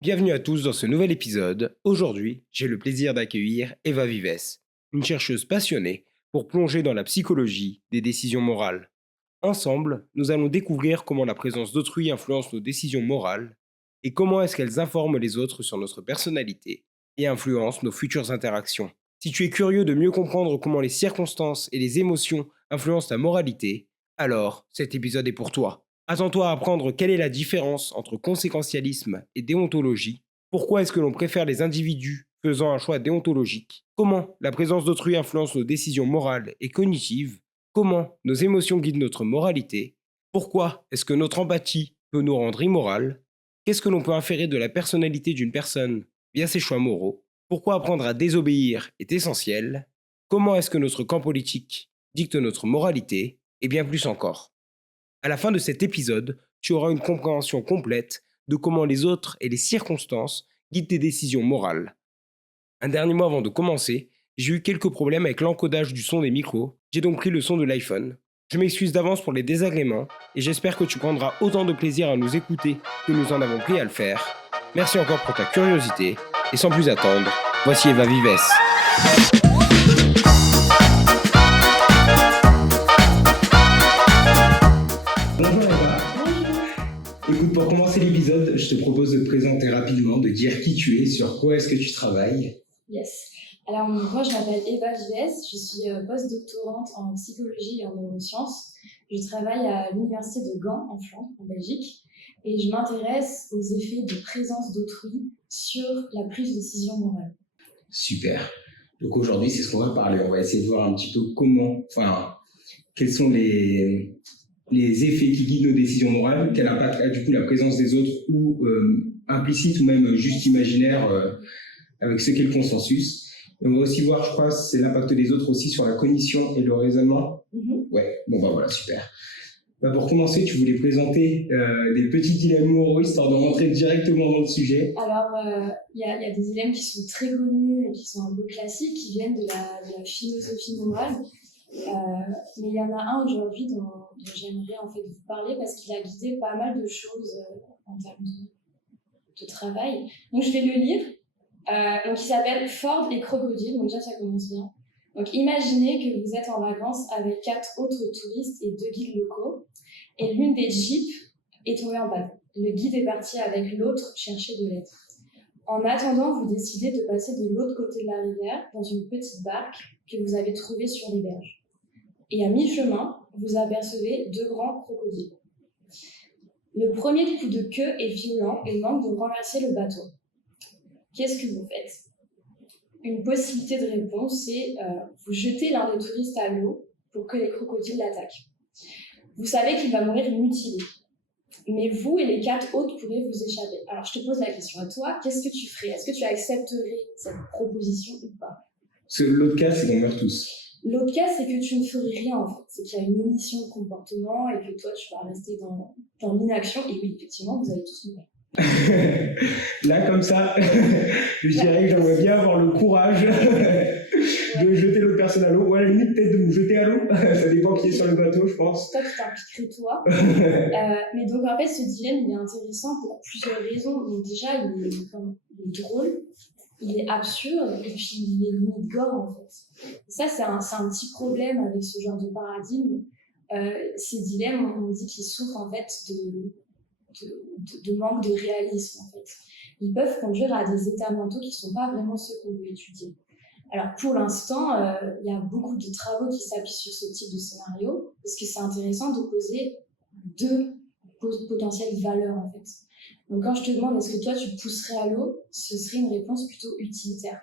Bienvenue à tous dans ce nouvel épisode. Aujourd'hui, j'ai le plaisir d'accueillir Eva Vives, une chercheuse passionnée pour plonger dans la psychologie des décisions morales. Ensemble, nous allons découvrir comment la présence d'autrui influence nos décisions morales et comment est-ce qu'elles informent les autres sur notre personnalité et influencent nos futures interactions. Si tu es curieux de mieux comprendre comment les circonstances et les émotions influencent ta moralité, alors cet épisode est pour toi. Attends-toi à apprendre quelle est la différence entre conséquentialisme et déontologie, pourquoi est-ce que l'on préfère les individus faisant un choix déontologique, comment la présence d'autrui influence nos décisions morales et cognitives, comment nos émotions guident notre moralité, pourquoi est-ce que notre empathie peut nous rendre immoral, qu'est-ce que l'on peut inférer de la personnalité d'une personne via ses choix moraux, pourquoi apprendre à désobéir est essentiel, comment est-ce que notre camp politique dicte notre moralité, et bien plus encore. À la fin de cet épisode, tu auras une compréhension complète de comment les autres et les circonstances guident tes décisions morales. Un dernier mot avant de commencer, j'ai eu quelques problèmes avec l'encodage du son des micros, j'ai donc pris le son de l'iPhone. Je m'excuse d'avance pour les désagréments et j'espère que tu prendras autant de plaisir à nous écouter que nous en avons pris à le faire. Merci encore pour ta curiosité et sans plus attendre, voici Eva Vives. Bonjour Eva. Écoute, pour commencer l'épisode, je te propose de te présenter rapidement, de dire qui tu es, sur quoi est-ce que tu travailles. Yes. Alors, moi, je m'appelle Eva Vives, je suis post-doctorante en psychologie et en neurosciences. Je travaille à l'université de Gand, en Flandre, en Belgique, et je m'intéresse aux effets de présence d'autrui sur la prise de décision morale. Super. Donc aujourd'hui, c'est ce qu'on va parler. On va essayer de voir un petit peu quels sont les effets qui guident nos décisions morales, quel impact a du coup la présence des autres ou implicite ou même juste imaginaire avec ce qu'est le consensus. Et on va aussi voir, je crois, c'est l'impact des autres aussi sur la cognition et le raisonnement. Ouais, bon bah voilà, super. Bah pour commencer, tu voulais présenter des petits dilemmes moraux, histoire de rentrer directement dans le sujet. Alors, il y a des dilemmes qui sont très connus et qui sont un peu classiques, qui viennent de la philosophie morale. Mais il y en a un aujourd'hui dont j'aimerais en fait vous parler parce qu'il a guidé pas mal de choses en termes de travail. Donc, je vais le lire. Donc, il s'appelle Ford et Crocodile. Donc, déjà, ça commence bien. Donc, imaginez que vous êtes en vacances avec 4 autres touristes et 2 guides locaux. Et l'une des jeeps est tombée en panne. Le guide est parti avec l'autre chercher de l'aide. En attendant, vous décidez de passer de l'autre côté de la rivière dans une petite barque que vous avez trouvée sur les berges. Et à mi-chemin, vous apercevez 2 grands crocodiles. Le premier coup de queue est violent et manque de renverser le bateau. Qu'est-ce que vous faites ? Une possibilité de réponse, c'est vous jetez l'un des touristes à l'eau pour que les crocodiles l'attaquent. Vous savez qu'il va mourir mutilé. Mais vous et les 4 autres pourrez vous échapper. Alors, je te pose la question à toi, qu'est-ce que tu ferais ? Est-ce que tu accepterais cette proposition ou pas ? Parce que l'autre cas, c'est qu'on meurt tous. L'autre cas, c'est que tu ne ferais rien, en fait. C'est qu'il y a une omission de comportement et que toi, tu vas rester dans l'inaction. Et oui, effectivement, vous allez tous mourir. Là, comme ça, je dirais que j'aimerais bien avoir le courage de jeter l'autre personne à l'eau, ou à la limite peut-être de me jeter à l'eau, ça dépend qui est sur le bateau, je pense. Toi, tu t'impliquerais toi. Mais donc, en fait, ce dilemme, il est intéressant pour plusieurs raisons. Donc, déjà, il est drôle, il est absurde, et puis il est limite gore, en fait. Et ça, c'est un petit problème avec ce genre de paradigme. Ces dilemmes, on dit qu'ils souffrent, en fait, de manque de réalisme, en fait. Ils peuvent conduire à des états mentaux qui ne sont pas vraiment ceux qu'on veut étudier. Alors, pour l'instant, il y a beaucoup de travaux qui s'appuient sur ce type de scénario, parce que c'est intéressant d'opposer 2 potentielles valeurs, en fait. Donc, quand je te demande est-ce que toi, tu te pousserais à l'eau, ce serait une réponse plutôt utilitaire.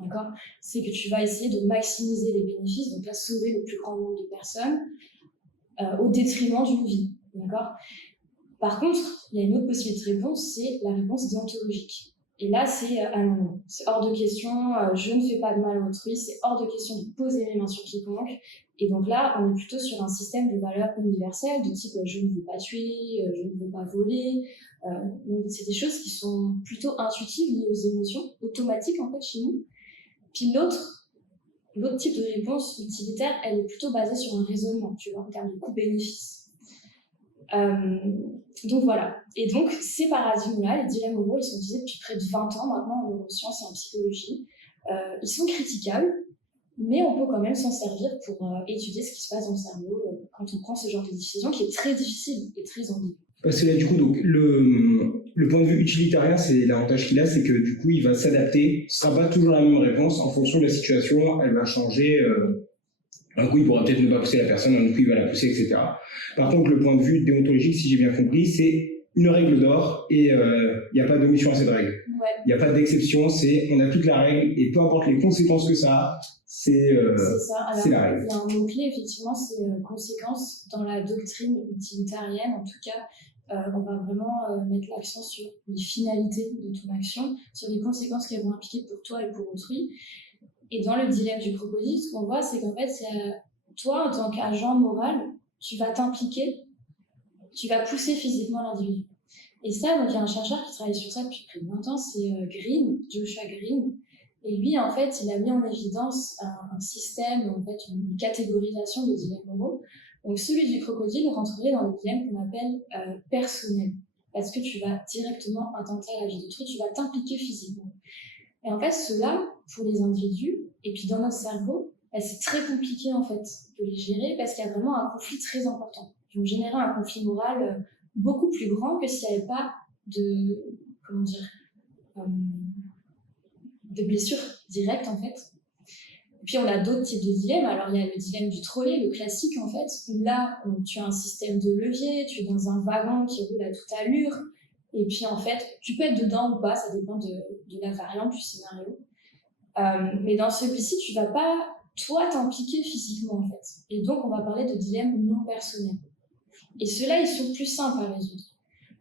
D'accord ? C'est que tu vas essayer de maximiser les bénéfices, donc là, sauver le plus grand nombre de personnes au détriment d'une vie. D'accord ? Par contre, il y a une autre possibilité de réponse, c'est la réponse déontologique. Et là, c'est ah non, c'est hors de question, je ne fais pas de mal à autrui, c'est hors de question de poser mes mains sur quiconque. Et donc là, on est plutôt sur un système de valeurs universelles, de type je ne veux pas tuer, je ne veux pas voler. Donc c'est des choses qui sont plutôt intuitives, liées aux émotions, automatiques en fait chez nous. Puis l'autre type de réponse utilitaire, elle est plutôt basée sur un raisonnement, tu vois, en termes de coût-bénéfice. Donc voilà. Et donc, ces paradigmes-là, les dilemmes moraux, ils sont utilisés depuis près de 20 ans maintenant en neurosciences et en psychologie. Ils sont critiquables, mais on peut quand même s'en servir pour étudier ce qui se passe dans le cerveau quand on prend ce genre de décision qui est très difficile et très ambigu. Parce que là, du coup, donc, le point de vue utilitaire, c'est l'avantage qu'il a, c'est que du coup, il va s'adapter. Ce ne sera pas toujours la même réponse en fonction de la situation. Elle va changer. Un coup, il pourra peut-être ne pas pousser la personne, un coup, il va la pousser, etc. Par contre, le point de vue déontologique, si j'ai bien compris, c'est une règle d'or et il n'y a pas d'omission à cette règle. Il n'y a pas d'exception, on a toute la règle et peu importe les conséquences que ça a, c'est la règle. Il y a un mot-clé, effectivement, c'est conséquences. Dans la doctrine utilitarienne, en tout cas, on va vraiment mettre l'accent sur les finalités de ton action, sur les conséquences qu'elles vont impliquer pour toi et pour autrui. Et dans le dilemme du crocodile, ce qu'on voit, c'est qu'en fait, toi, en tant qu'agent moral, tu vas t'impliquer, tu vas pousser physiquement l'individu. Et ça, donc il y a un chercheur qui travaille sur ça depuis près de 20 ans, c'est Joshua Green. Et lui, en fait, il a mis en évidence un système, en fait, une catégorisation de dilemmes moraux. Donc celui du crocodile rentrerait dans le dilemme qu'on appelle personnel, parce que tu vas directement intenter à la vie d'autrui, tu vas t'impliquer physiquement. Et en fait, cela, pour les individus, et puis dans notre cerveau, c'est très compliqué en fait de les gérer parce qu'il y a vraiment un conflit très important. Ils vont générer un conflit moral beaucoup plus grand que s'il n'y avait pas de, de blessures directes en fait. Et puis on a d'autres types de dilemmes. Alors il y a le dilemme du trolley, le classique en fait, où là tu as un système de levier, tu es dans un wagon qui roule à toute allure. Et puis en fait, tu peux être dedans ou pas, ça dépend de la variante du scénario. Mais dans celui-ci, tu vas pas, toi, t'impliquer physiquement en fait. Et donc, on va parler de dilemmes non personnels. Et ceux-là, ils sont plus simples à résoudre.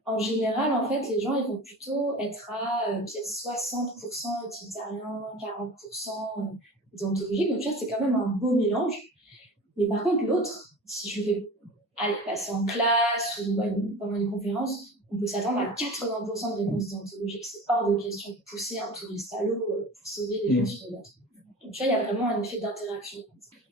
En général, en fait, les gens, ils vont plutôt être à peut-être 60% utilitariens, 40% déontologiques. Donc, tu vois, c'est quand même un beau mélange. Mais par contre, l'autre, si je vais passer en classe ou pendant une conférence, on peut s'attendre à 80% de réponses déontologiques. C'est hors de question de pousser un touriste à l'eau pour sauver les gens sur le bateau. Donc, tu vois, il y a vraiment un effet d'interaction.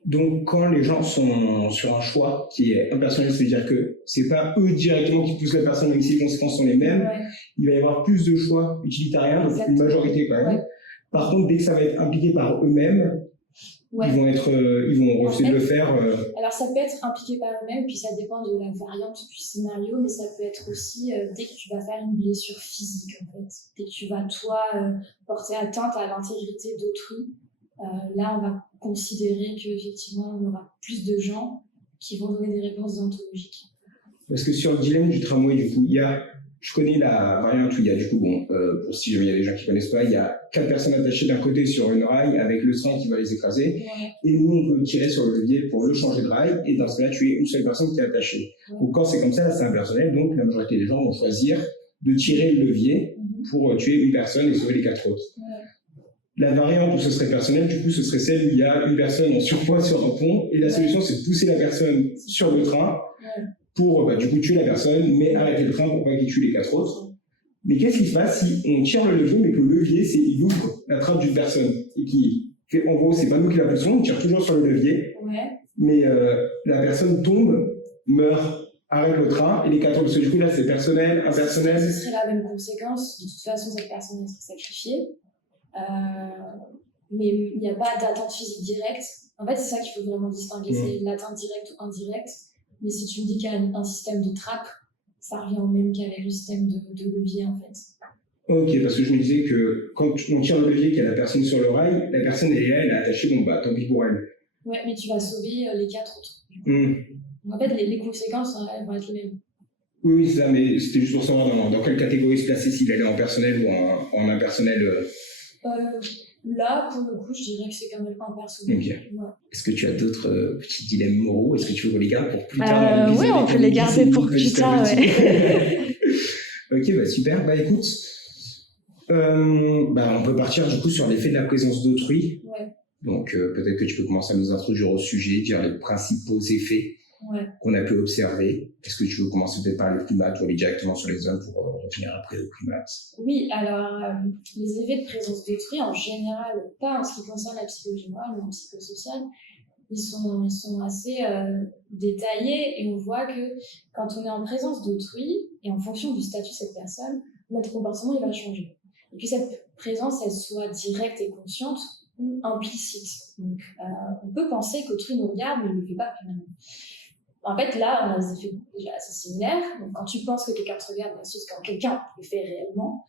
Donc, quand les gens sont sur un choix qui est impersonnel, c'est-à-dire que c'est pas eux directement qui poussent la personne, même si les conséquences sont les mêmes, il va y avoir plus de choix utilitariens, donc une majorité quand même. Par contre, dès que ça va être impliqué par eux-mêmes, ils vont refuser de le faire. Alors, ça peut être impliqué par eux-mêmes, puis ça dépend de la variante du scénario, mais ça peut être aussi dès que tu vas faire une blessure physique, en fait. Dès que tu vas, toi, porter atteinte à l'intégrité d'autrui, là, on va considérer qu'effectivement, on aura plus de gens qui vont donner des réponses déontologiques. Parce que sur le dilemme du tramway, du coup, je connais la variante où il y a, du coup, pour si jamais il y a des gens qui ne connaissent pas, il y a 4 personnes attachées d'un côté sur une rail avec le train qui va les écraser. Et nous, on peut tirer sur le levier pour le changer de rail. Et dans ce cas-là, tu es une seule personne qui est attachée. Donc, quand c'est comme ça, c'est impersonnel. Donc, la majorité des gens vont choisir de tirer le levier pour tuer une personne et sauver les 4 autres. La variante où ce serait personnel, du coup, ce serait celle où il y a une personne en surpoids sur un pont. Et la solution, c'est de pousser la personne sur le train pour du coup tuer la personne, mais arrêter le train pour pas qu'il tue les 4 autres. Mais qu'est-ce qui se passe si on tire le levier, mais que le levier, il ouvre la trappe d'une personne et qui fait, en gros, c'est pas nous qui la poussons, on tire toujours sur le levier, mais la personne tombe, meurt, arrête le train, et les 4 autres, parce que du coup là, c'est personnel, impersonnel. Ce serait la même conséquence. De toute façon, cette personne serait sacrifiée. Mais il n'y a pas d'atteinte physique directe. En fait, c'est ça qu'il faut vraiment distinguer, c'est l'atteinte directe ou indirecte. Mais si tu me dis qu'il y a un système de trappe, ça revient au même qu'avec le système de levier, en fait. Ok, parce que je me disais que quand on tire le levier qu'il y a la personne sur le rail, la personne elle est attachée, bon bah tant pis pour elle. Ouais, mais tu vas sauver les 4 autres. En fait, les conséquences, elles vont être les mêmes. Oui, c'est ça, mais c'était juste pour savoir dans quelle catégorie se placer, s'il allait en personnel ou en impersonnel. Là, pour le coup, je dirais que c'est quand même impersonnel. Okay. Est-ce que tu as d'autres petits dilemmes moraux? Est-ce que tu veux qu'on les garde pour plus tard? Oui, on peut les garder pour plus tard. Ok, bah super. Bah écoute, on peut partir du coup sur l'effet de la présence d'autrui. Donc peut-être que tu peux commencer à nous introduire au sujet, dire les principaux effets qu'on a pu observer. Est-ce que tu veux commencer peut-être par le primate ou aller directement sur les hommes pour revenir après au primate? Oui, alors les effets de présence d'autrui en général, pas en ce qui concerne la psychologie morale, mais en psychosocial, ils sont assez détaillés et on voit que quand on est en présence d'autrui et en fonction du statut de cette personne, notre comportement il va changer. Et puis cette présence, elle soit directe et consciente ou implicite. Donc, on peut penser qu'autrui nous regarde, mais il ne le fait pas finalement. En fait, là, on a des effets déjà assez similaires. Donc, quand tu penses que quelqu'un te regarde versus quand quelqu'un le fait réellement.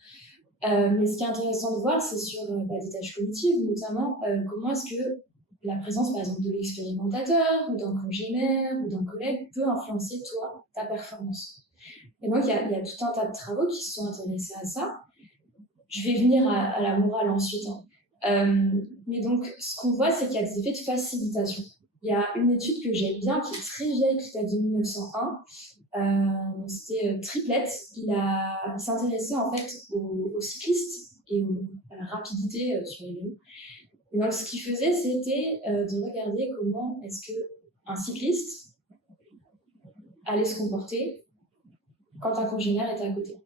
Mais ce qui est intéressant de voir, c'est sur des tâches cognitives, notamment comment est-ce que la présence, par exemple, de l'expérimentateur ou d'un congénère ou d'un collègue peut influencer, toi, ta performance. Et donc, il y a tout un tas de travaux qui se sont intéressés à ça. Je vais venir à la morale ensuite. Mais donc, ce qu'on voit, c'est qu'il y a des effets de facilitation. Il y a une étude que j'aime bien, qui est très vieille, qui date de 1901. C'était Triplett. Il s'intéressait en fait aux cyclistes et à la rapidité sur les vélos. Et donc, ce qu'il faisait, c'était de regarder comment est-ce qu'un cycliste allait se comporter quand un congénère était à côté.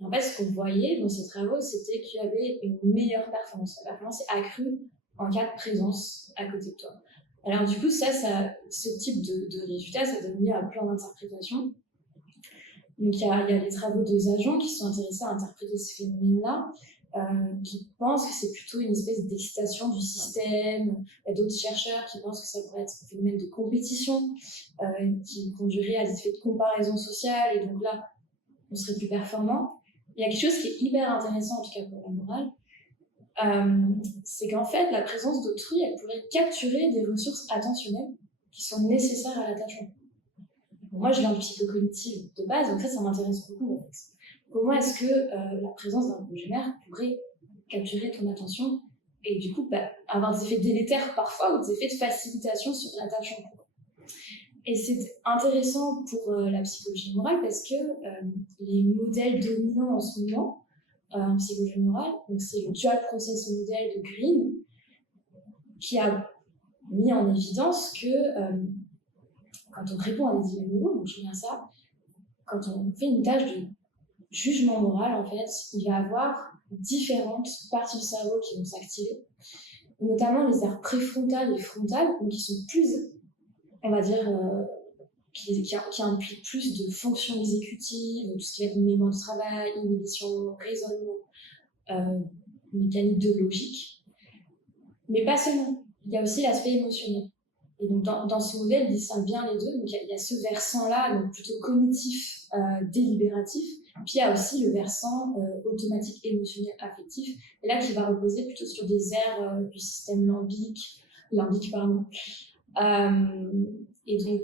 Et en fait, ce qu'on voyait dans ces travaux, c'était qu'il y avait une meilleure performance. La performance est accrue en cas de présence à côté de toi. Alors du coup, ce type de résultat, ça donne lieu à plein d'interprétations. Donc il y a des travaux de agents qui sont intéressés à interpréter ce phénomène-là, qui pensent que c'est plutôt une espèce d'excitation du système. Il y a d'autres chercheurs qui pensent que ça pourrait être un phénomène de compétition, qui conduirait à des effets de comparaison sociale, et donc là, on serait plus performant. Il y a quelque chose qui est hyper intéressant, en tout cas pour la morale, c'est qu'en fait, la présence d'autrui, elle pourrait capturer des ressources attentionnelles qui sont nécessaires à l'attachement. Moi, je viens de psychocognitive de base, donc ça m'intéresse beaucoup, en fait. Comment est-ce que la présence d'un congénère pourrait capturer ton attention et du coup avoir des effets délétères parfois ou des effets de facilitation sur l'attachement. Et c'est intéressant pour la psychologie morale parce que les modèles dominants en ce moment en psychologie morale, donc c'est le Dual Process Model de Green, qui a mis en évidence que quand on répond à des dilemmes moraux, donc je viens à ça, quand on fait une tâche de jugement moral, en fait, il va y avoir différentes parties du cerveau qui vont s'activer, notamment les aires préfrontales et frontales, donc qui sont plus, on va dire, qui impliquent plus de fonctions exécutives, tout ce qui va être mémoire de travail, inhibition, raisonnement, mécanique de logique. Mais pas seulement, il y a aussi l'aspect émotionnel. Et donc dans ce modèle, il distingue bien les deux. Donc il y a ce versant-là, donc plutôt cognitif, délibératif. Puis il y a aussi le versant automatique, émotionnel, affectif. Et là, qui va reposer plutôt sur des aires du système limbique, pardon. Et donc,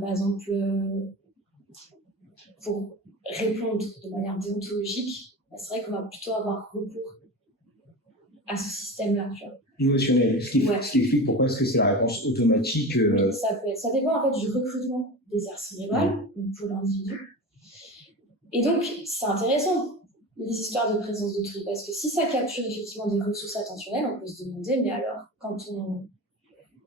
par exemple, pour répondre de manière déontologique, c'est vrai qu'on va plutôt avoir recours à ce système-là, tu vois. Émotionnel, ce qui explique pourquoi est-ce que c'est la réponse automatique. Oui, ça dépend en fait du recrutement des aires cérébrales pour l'individu. Et donc, c'est intéressant, les histoires de présence d'autrui, parce que si ça capture effectivement des ressources attentionnelles, on peut se demander, mais alors, quand on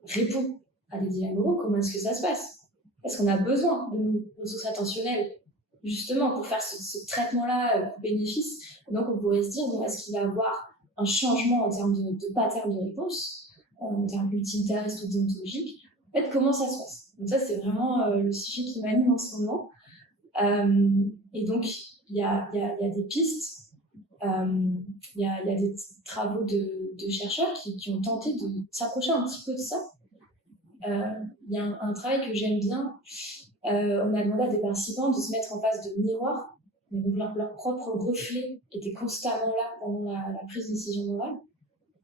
répond à des dilemmes moraux, comment est-ce que ça se passe? Parce qu'on a besoin de nos ressources attentionnelles, justement, pour faire ce traitement-là bénéfice. Donc, on pourrait se dire, bon, est-ce qu'il va y avoir un changement en termes de pattern de réponse, en termes utilitaristes ou déontologiques? En fait, comment ça se passe? Donc ça, c'est vraiment le sujet qui m'anime en ce moment. Et donc, il y a des pistes, il y a des travaux de chercheurs qui ont tenté de s'approcher un petit peu de ça. Il y a un travail que j'aime bien. On a demandé à des participants de se mettre en face de miroirs. Donc leur propre reflet était constamment là pendant la prise de décision morale.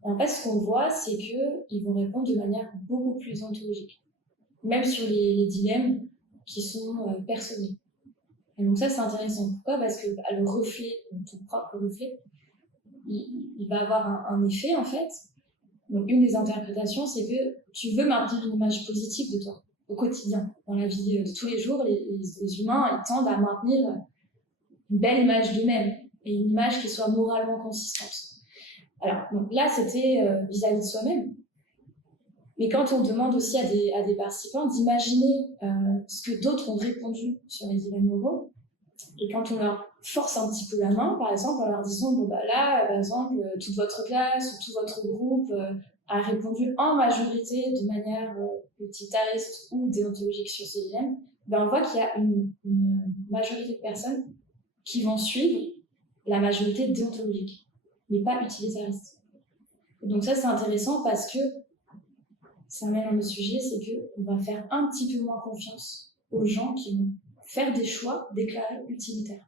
Et en fait, ce qu'on voit, c'est qu'ils vont répondre de manière beaucoup plus ontologique, même sur les dilemmes qui sont personnels. Et donc ça, c'est intéressant. Pourquoi? Parce que le reflet, ton propre reflet, il va avoir un effet, en fait. Donc une des interprétations, c'est que tu veux maintenir une image positive de toi au quotidien. Dans la vie de tous les jours, les humains, ils tendent à maintenir une belle image d'eux-mêmes et une image qui soit moralement consistante. Alors, donc là, c'était vis-à-vis de soi-même. Mais quand on demande aussi à des participants d'imaginer ce que d'autres ont répondu sur les dilemmes moraux, et quand on leur force un petit peu la main, par exemple, en leur disant, bon, bah là, par exemple, toute votre classe ou tout votre groupe a répondu en majorité de manière utilitariste ou déontologique sur ce dilemme, ben on voit qu'il y a une majorité de personnes qui vont suivre la majorité déontologique, mais pas utilitariste. Et donc ça, c'est intéressant parce que ça amène à notre sujet, c'est qu'on va faire un petit peu moins confiance aux gens qui vont faire des choix déclarés utilitaires.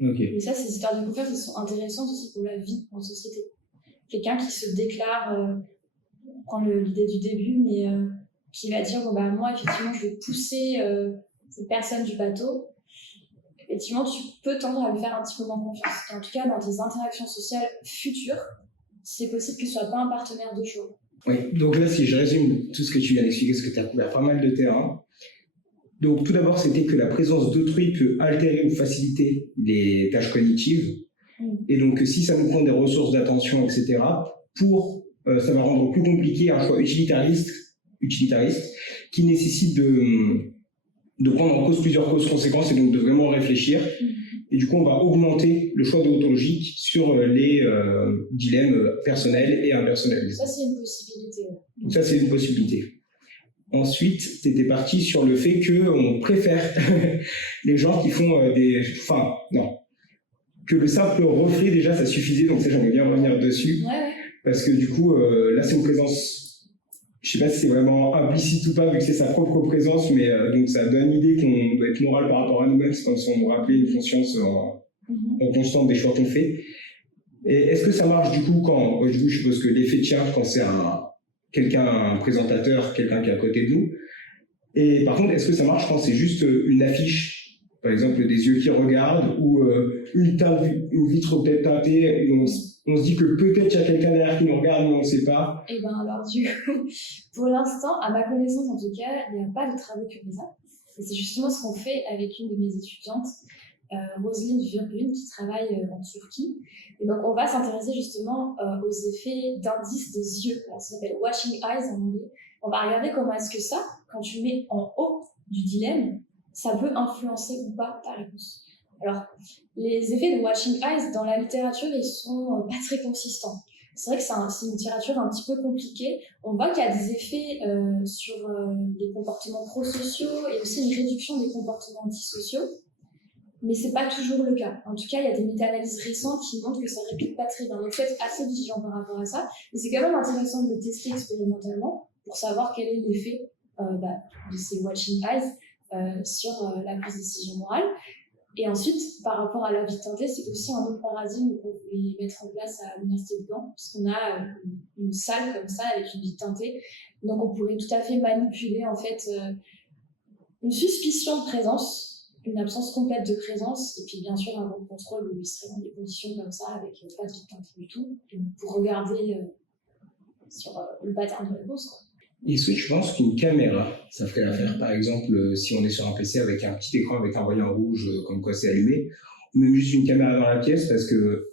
Okay. Et ça, ces histoires de confiance, elles sont intéressantes aussi pour la vie en société. Quelqu'un qui se déclare, prends l'idée du début, mais qui va dire, bon, bah, moi, effectivement, je vais pousser cette personne du bateau. Effectivement, tu peux tendre à lui faire un petit peu moins confiance. Et en tout cas, dans tes interactions sociales futures, c'est possible que ce ne soit pas un partenaire de choix. Oui, donc là, si je résume tout ce que tu viens d'expliquer, parce que tu as couvert pas mal de terrain. Donc, tout d'abord, c'était que la présence d'autrui peut altérer ou faciliter les tâches cognitives. Et donc, si ça nous prend des ressources d'attention, etc., ça va rendre plus compliqué un choix utilitariste qui nécessite de prendre en cause plusieurs causes-conséquences et donc de vraiment réfléchir. Et du coup, on va augmenter le choix déontologique sur les dilemmes personnels et impersonnels. Ça, c'est une possibilité. Donc ça, c'est une possibilité. Ensuite, tu étais parti sur le fait qu'on préfère les gens qui font que le simple reflet, déjà, ça suffisait. Donc ça, j'aimerais bien revenir dessus. Ouais. Parce que du coup, là, c'est une présence, je sais pas si c'est vraiment implicite ou pas, vu que c'est sa propre présence, mais donc ça donne l'idée qu'on doit être moral par rapport à nous-mêmes. C'est comme si on nous rappelait une conscience en constante des choix qu'on fait. Et est-ce que ça marche du coup quand, du coup, je suppose que l'effet tient quand c'est un présentateur, quelqu'un qui est à côté de nous. Et par contre, est-ce que ça marche quand c'est juste une affiche, par exemple des yeux qui regardent, ou une vitre peut-être teintée, où on se dit que peut-être il y a quelqu'un derrière qui nous regarde, mais on ne sait pas. Et ben alors du coup, pour l'instant, à ma connaissance en tout cas, il n'y a pas de travaux comme ça. Et c'est justement ce qu'on fait avec une de mes étudiantes, Roselyne Virgulin, qui travaille en Turquie. Et donc, on va s'intéresser justement aux effets d'indice des yeux. Alors, ça s'appelle watching eyes en anglais. On va regarder comment est-ce que ça, quand tu mets en haut du dilemme, ça peut influencer ou pas ta réponse. Alors, les effets de watching eyes dans la littérature, ils sont pas très consistants. C'est vrai que c'est une littérature un petit peu compliquée. On voit qu'il y a des effets sur les comportements prosociaux et aussi une réduction des comportements antisociaux. Mais c'est pas toujours le cas. En tout cas, il y a des méta-analyses récentes qui montrent que ça réplique pas très bien. Donc, faut être assez vigilant par rapport à ça. Mais c'est quand même intéressant de le tester expérimentalement pour savoir quel est l'effet de ces watching eyes sur la prise de décision morale. Et ensuite, par rapport à la vie teintée, c'est aussi un autre paradigme qu'on voulait mettre en place à l'Université de Gand, puisqu'on a une salle comme ça avec une vie teintée. Donc, on pourrait tout à fait manipuler en fait une suspicion de présence, une absence complète de présence, et puis bien sûr un bon contrôle où il serait dans des conditions comme ça, avec pas de vie teintée du tout, pour regarder sur le pattern de réponse, quoi. Est-ce que tu penses qu'une caméra, ça ferait l'affaire? Par exemple, si on est sur un PC avec un petit écran avec un voyant rouge, comme quoi c'est allumé, ou même juste une caméra dans la pièce, parce que,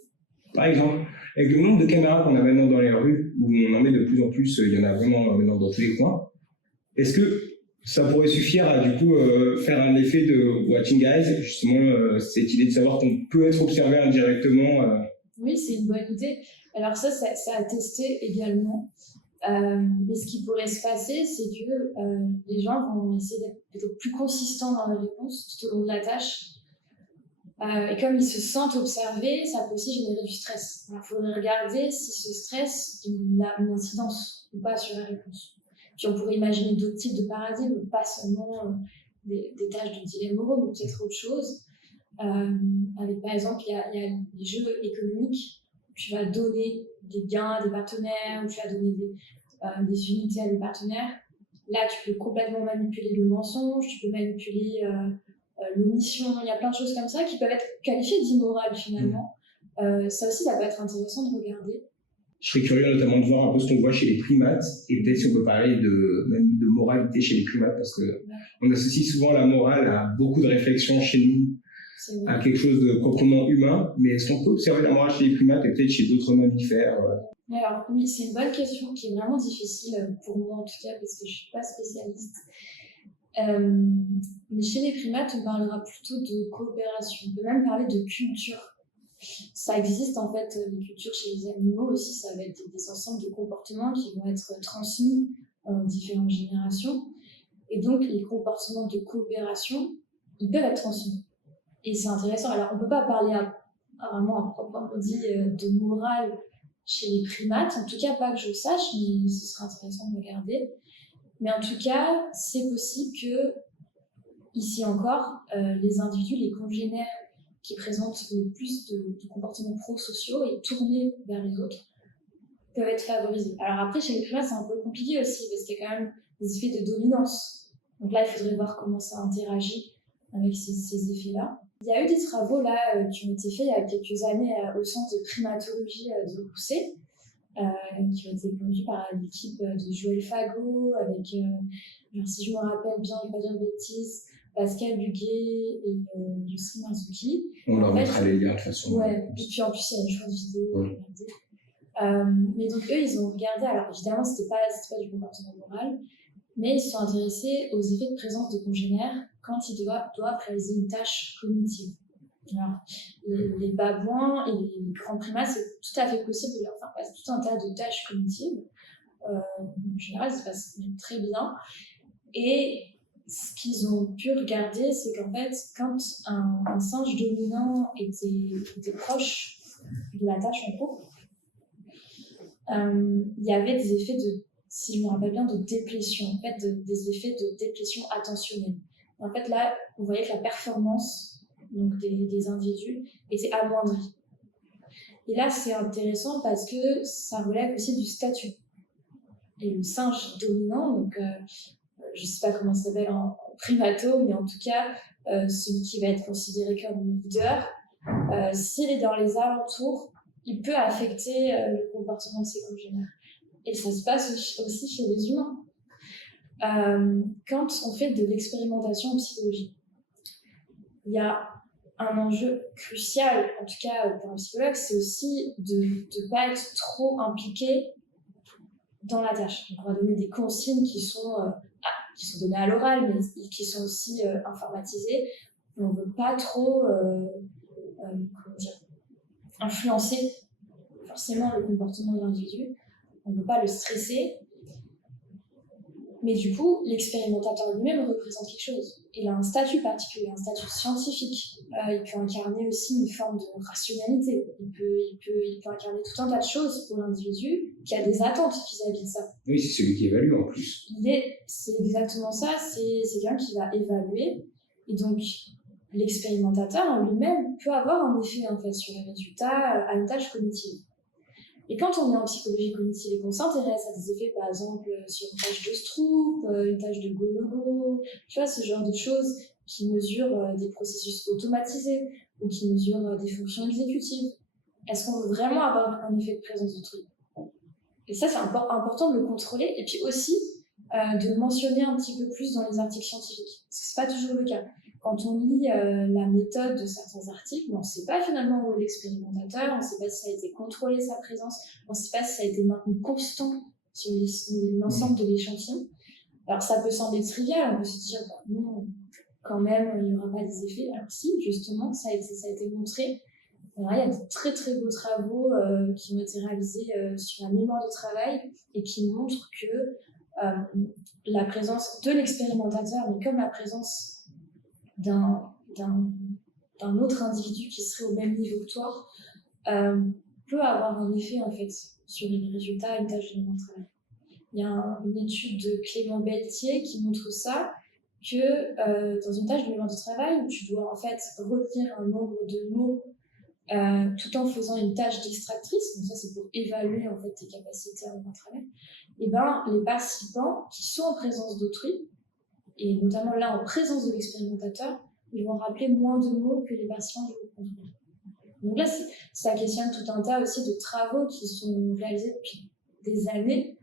par exemple, avec le nombre de caméras qu'on a maintenant dans les rues, où on en met de plus en plus, il y en a vraiment maintenant dans tous les coins, est-ce que ça pourrait suffire à du coup faire un effet de watching eyes, justement cette idée de savoir qu'on peut être observé indirectement Oui, c'est une bonne idée. Alors ça a testé également. Mais ce qui pourrait se passer, c'est que les gens vont essayer d'être peut-être plus consistants dans les réponses tout au long de la tâche. Et comme ils se sentent observés, ça peut aussi générer du stress. Alors, il faudrait regarder si ce stress il a une incidence ou pas sur la réponse. Puis on pourrait imaginer d'autres types de paradigmes, pas seulement des tâches de dilemme moraux, mais peut-être autre chose. Avec par exemple, il y a les jeux économiques. Tu vas donner des gains à des partenaires, ou tu vas donner des unités à des partenaires. Là, tu peux complètement manipuler le mensonge, tu peux manipuler l'omission. Il y a plein de choses comme ça qui peuvent être qualifiées d'immorales finalement. Ça aussi, ça peut être intéressant de regarder. Je serais curieux notamment de voir un peu ce qu'on voit chez les primates, et peut-être si on peut parler même de moralité chez les primates, parce qu'on associe souvent la morale à beaucoup de réflexions chez nous, à quelque chose de proprement humain, mais est-ce qu'on peut observer la morale chez les primates et peut-être chez d'autres mammifères Alors oui, c'est une bonne question qui est vraiment difficile pour moi en tout cas, parce que je ne suis pas spécialiste. Mais chez les primates, on parlera plutôt de coopération, on peut même parler de culture. Ça existe en fait, les cultures chez les animaux aussi, ça va être des ensembles de comportements qui vont être transmis aux différentes générations. Et donc, les comportements de coopération, ils peuvent être transmis. Et c'est intéressant. Alors, on ne peut pas parler apparemment à proprement dit de morale chez les primates, en tout cas pas que je sache, mais ce serait intéressant de regarder. Mais en tout cas, c'est possible que, ici encore, les individus, les congénères qui présentent le plus de comportements prosociaux et tournés vers les autres, peuvent être favorisés. Alors après, chez les primates, c'est un peu compliqué aussi, parce qu'il y a quand même des effets de dominance. Donc là, il faudrait voir comment ça interagit avec ces effets-là. Il y a eu des travaux là qui ont été faits il y a quelques années au centre de primatologie de Roussé, qui ont été conduits par l'équipe de Joël Fagot, avec, si je me rappelle bien, je ne vais pas dire de bêtises, Pascal Buguet et Yusri Marzuki. On leur mettra les liens de toute façon. Ouais, et puis en plus, il y a une chouette vidéo à regarder. Mais donc eux, ils ont regardé, alors évidemment, c'était pas du comportement moral, mais ils se sont intéressés aux effets de présence de congénères quand ils doivent réaliser une tâche cognitive. Alors, les babouins et les grands primates, c'est tout à fait possible de leur faire passer tout un tas de tâches cognitives. En général, ça se passe très bien. Et ce qu'ils ont pu regarder, c'est qu'en fait, quand un singe dominant était proche de la tâche en cours, il y avait des effets si je me rappelle bien, de déplétion, en fait, des effets de déplétion attentionnelle. En fait, là, on voyait que la performance donc des individus était amoindrie. Et là, c'est intéressant parce que ça relève aussi du statut. Et le singe dominant, donc je ne sais pas comment ça s'appelle en primato, mais en tout cas, celui qui va être considéré comme leader, s'il est dans les alentours, il peut affecter le comportement de ses congénères. Et ça se passe aussi chez les humains. Quand on fait de l'expérimentation en psychologie, il y a un enjeu crucial, en tout cas pour un psychologue, c'est aussi de ne pas être trop impliqué dans la tâche. Donc on va donner des consignes qui sont données à l'oral, mais qui sont aussi informatisées. On ne veut pas trop influencer forcément le comportement de l'individu. On ne veut pas le stresser. Mais du coup, l'expérimentateur lui-même représente quelque chose. Il a un statut particulier, un statut scientifique. Il peut incarner aussi une forme de rationalité. Il peut incarner tout un tas de choses pour l'individu qui a des attentes vis-à-vis de ça. Oui, c'est celui qui évalue en plus. C'est exactement ça, c'est quelqu'un qui va évaluer. Et donc, l'expérimentateur en lui-même peut avoir un effet en fait, sur les résultats à une tâche cognitive. Et quand on est en psychologie cognitive et qu'on s'intéresse à des effets, par exemple, sur une tâche de Stroop, une tâche de Go-No-Go, tu vois, ce genre de choses qui mesurent des processus automatisés ou qui mesurent des fonctions exécutives, est-ce qu'on veut vraiment avoir un effet de présence d'autrui ? Et ça, c'est important de le contrôler et puis aussi de le mentionner un petit peu plus dans les articles scientifiques. Parce que c'est pas toujours le cas. Quand on lit la méthode de certains articles, on ne sait pas finalement où est l'expérimentateur, on ne sait pas si ça a été contrôlé sa présence, on ne sait pas si ça a été maintenu constant sur l'ensemble de l'échantillon. Alors ça peut sembler trivial, on peut se dire non, quand même, il n'y aura pas des effets. Alors si, justement, ça a été montré. Alors, il y a de très très beaux travaux qui ont été réalisés sur la mémoire de travail et qui montrent que la présence de l'expérimentateur, mais comme la présence d'un autre individu qui serait au même niveau que toi, peut avoir un effet en fait sur les résultats à une tâche de mémoire de travail. Il y a une étude de Clément Belletier qui montre ça, que dans une tâche de mémoire de travail où tu dois en fait retenir un nombre de mots tout en faisant une tâche d'extractrice, donc ça c'est pour évaluer en fait tes capacités à mémoire de travail, et ben les participants qui sont en présence d'autrui, et notamment là en présence de l'expérimentateur, ils vont rappeler moins de mots que les participants du groupe contrôlé. Donc là, ça questionne tout un tas aussi de travaux qui sont réalisés depuis des années,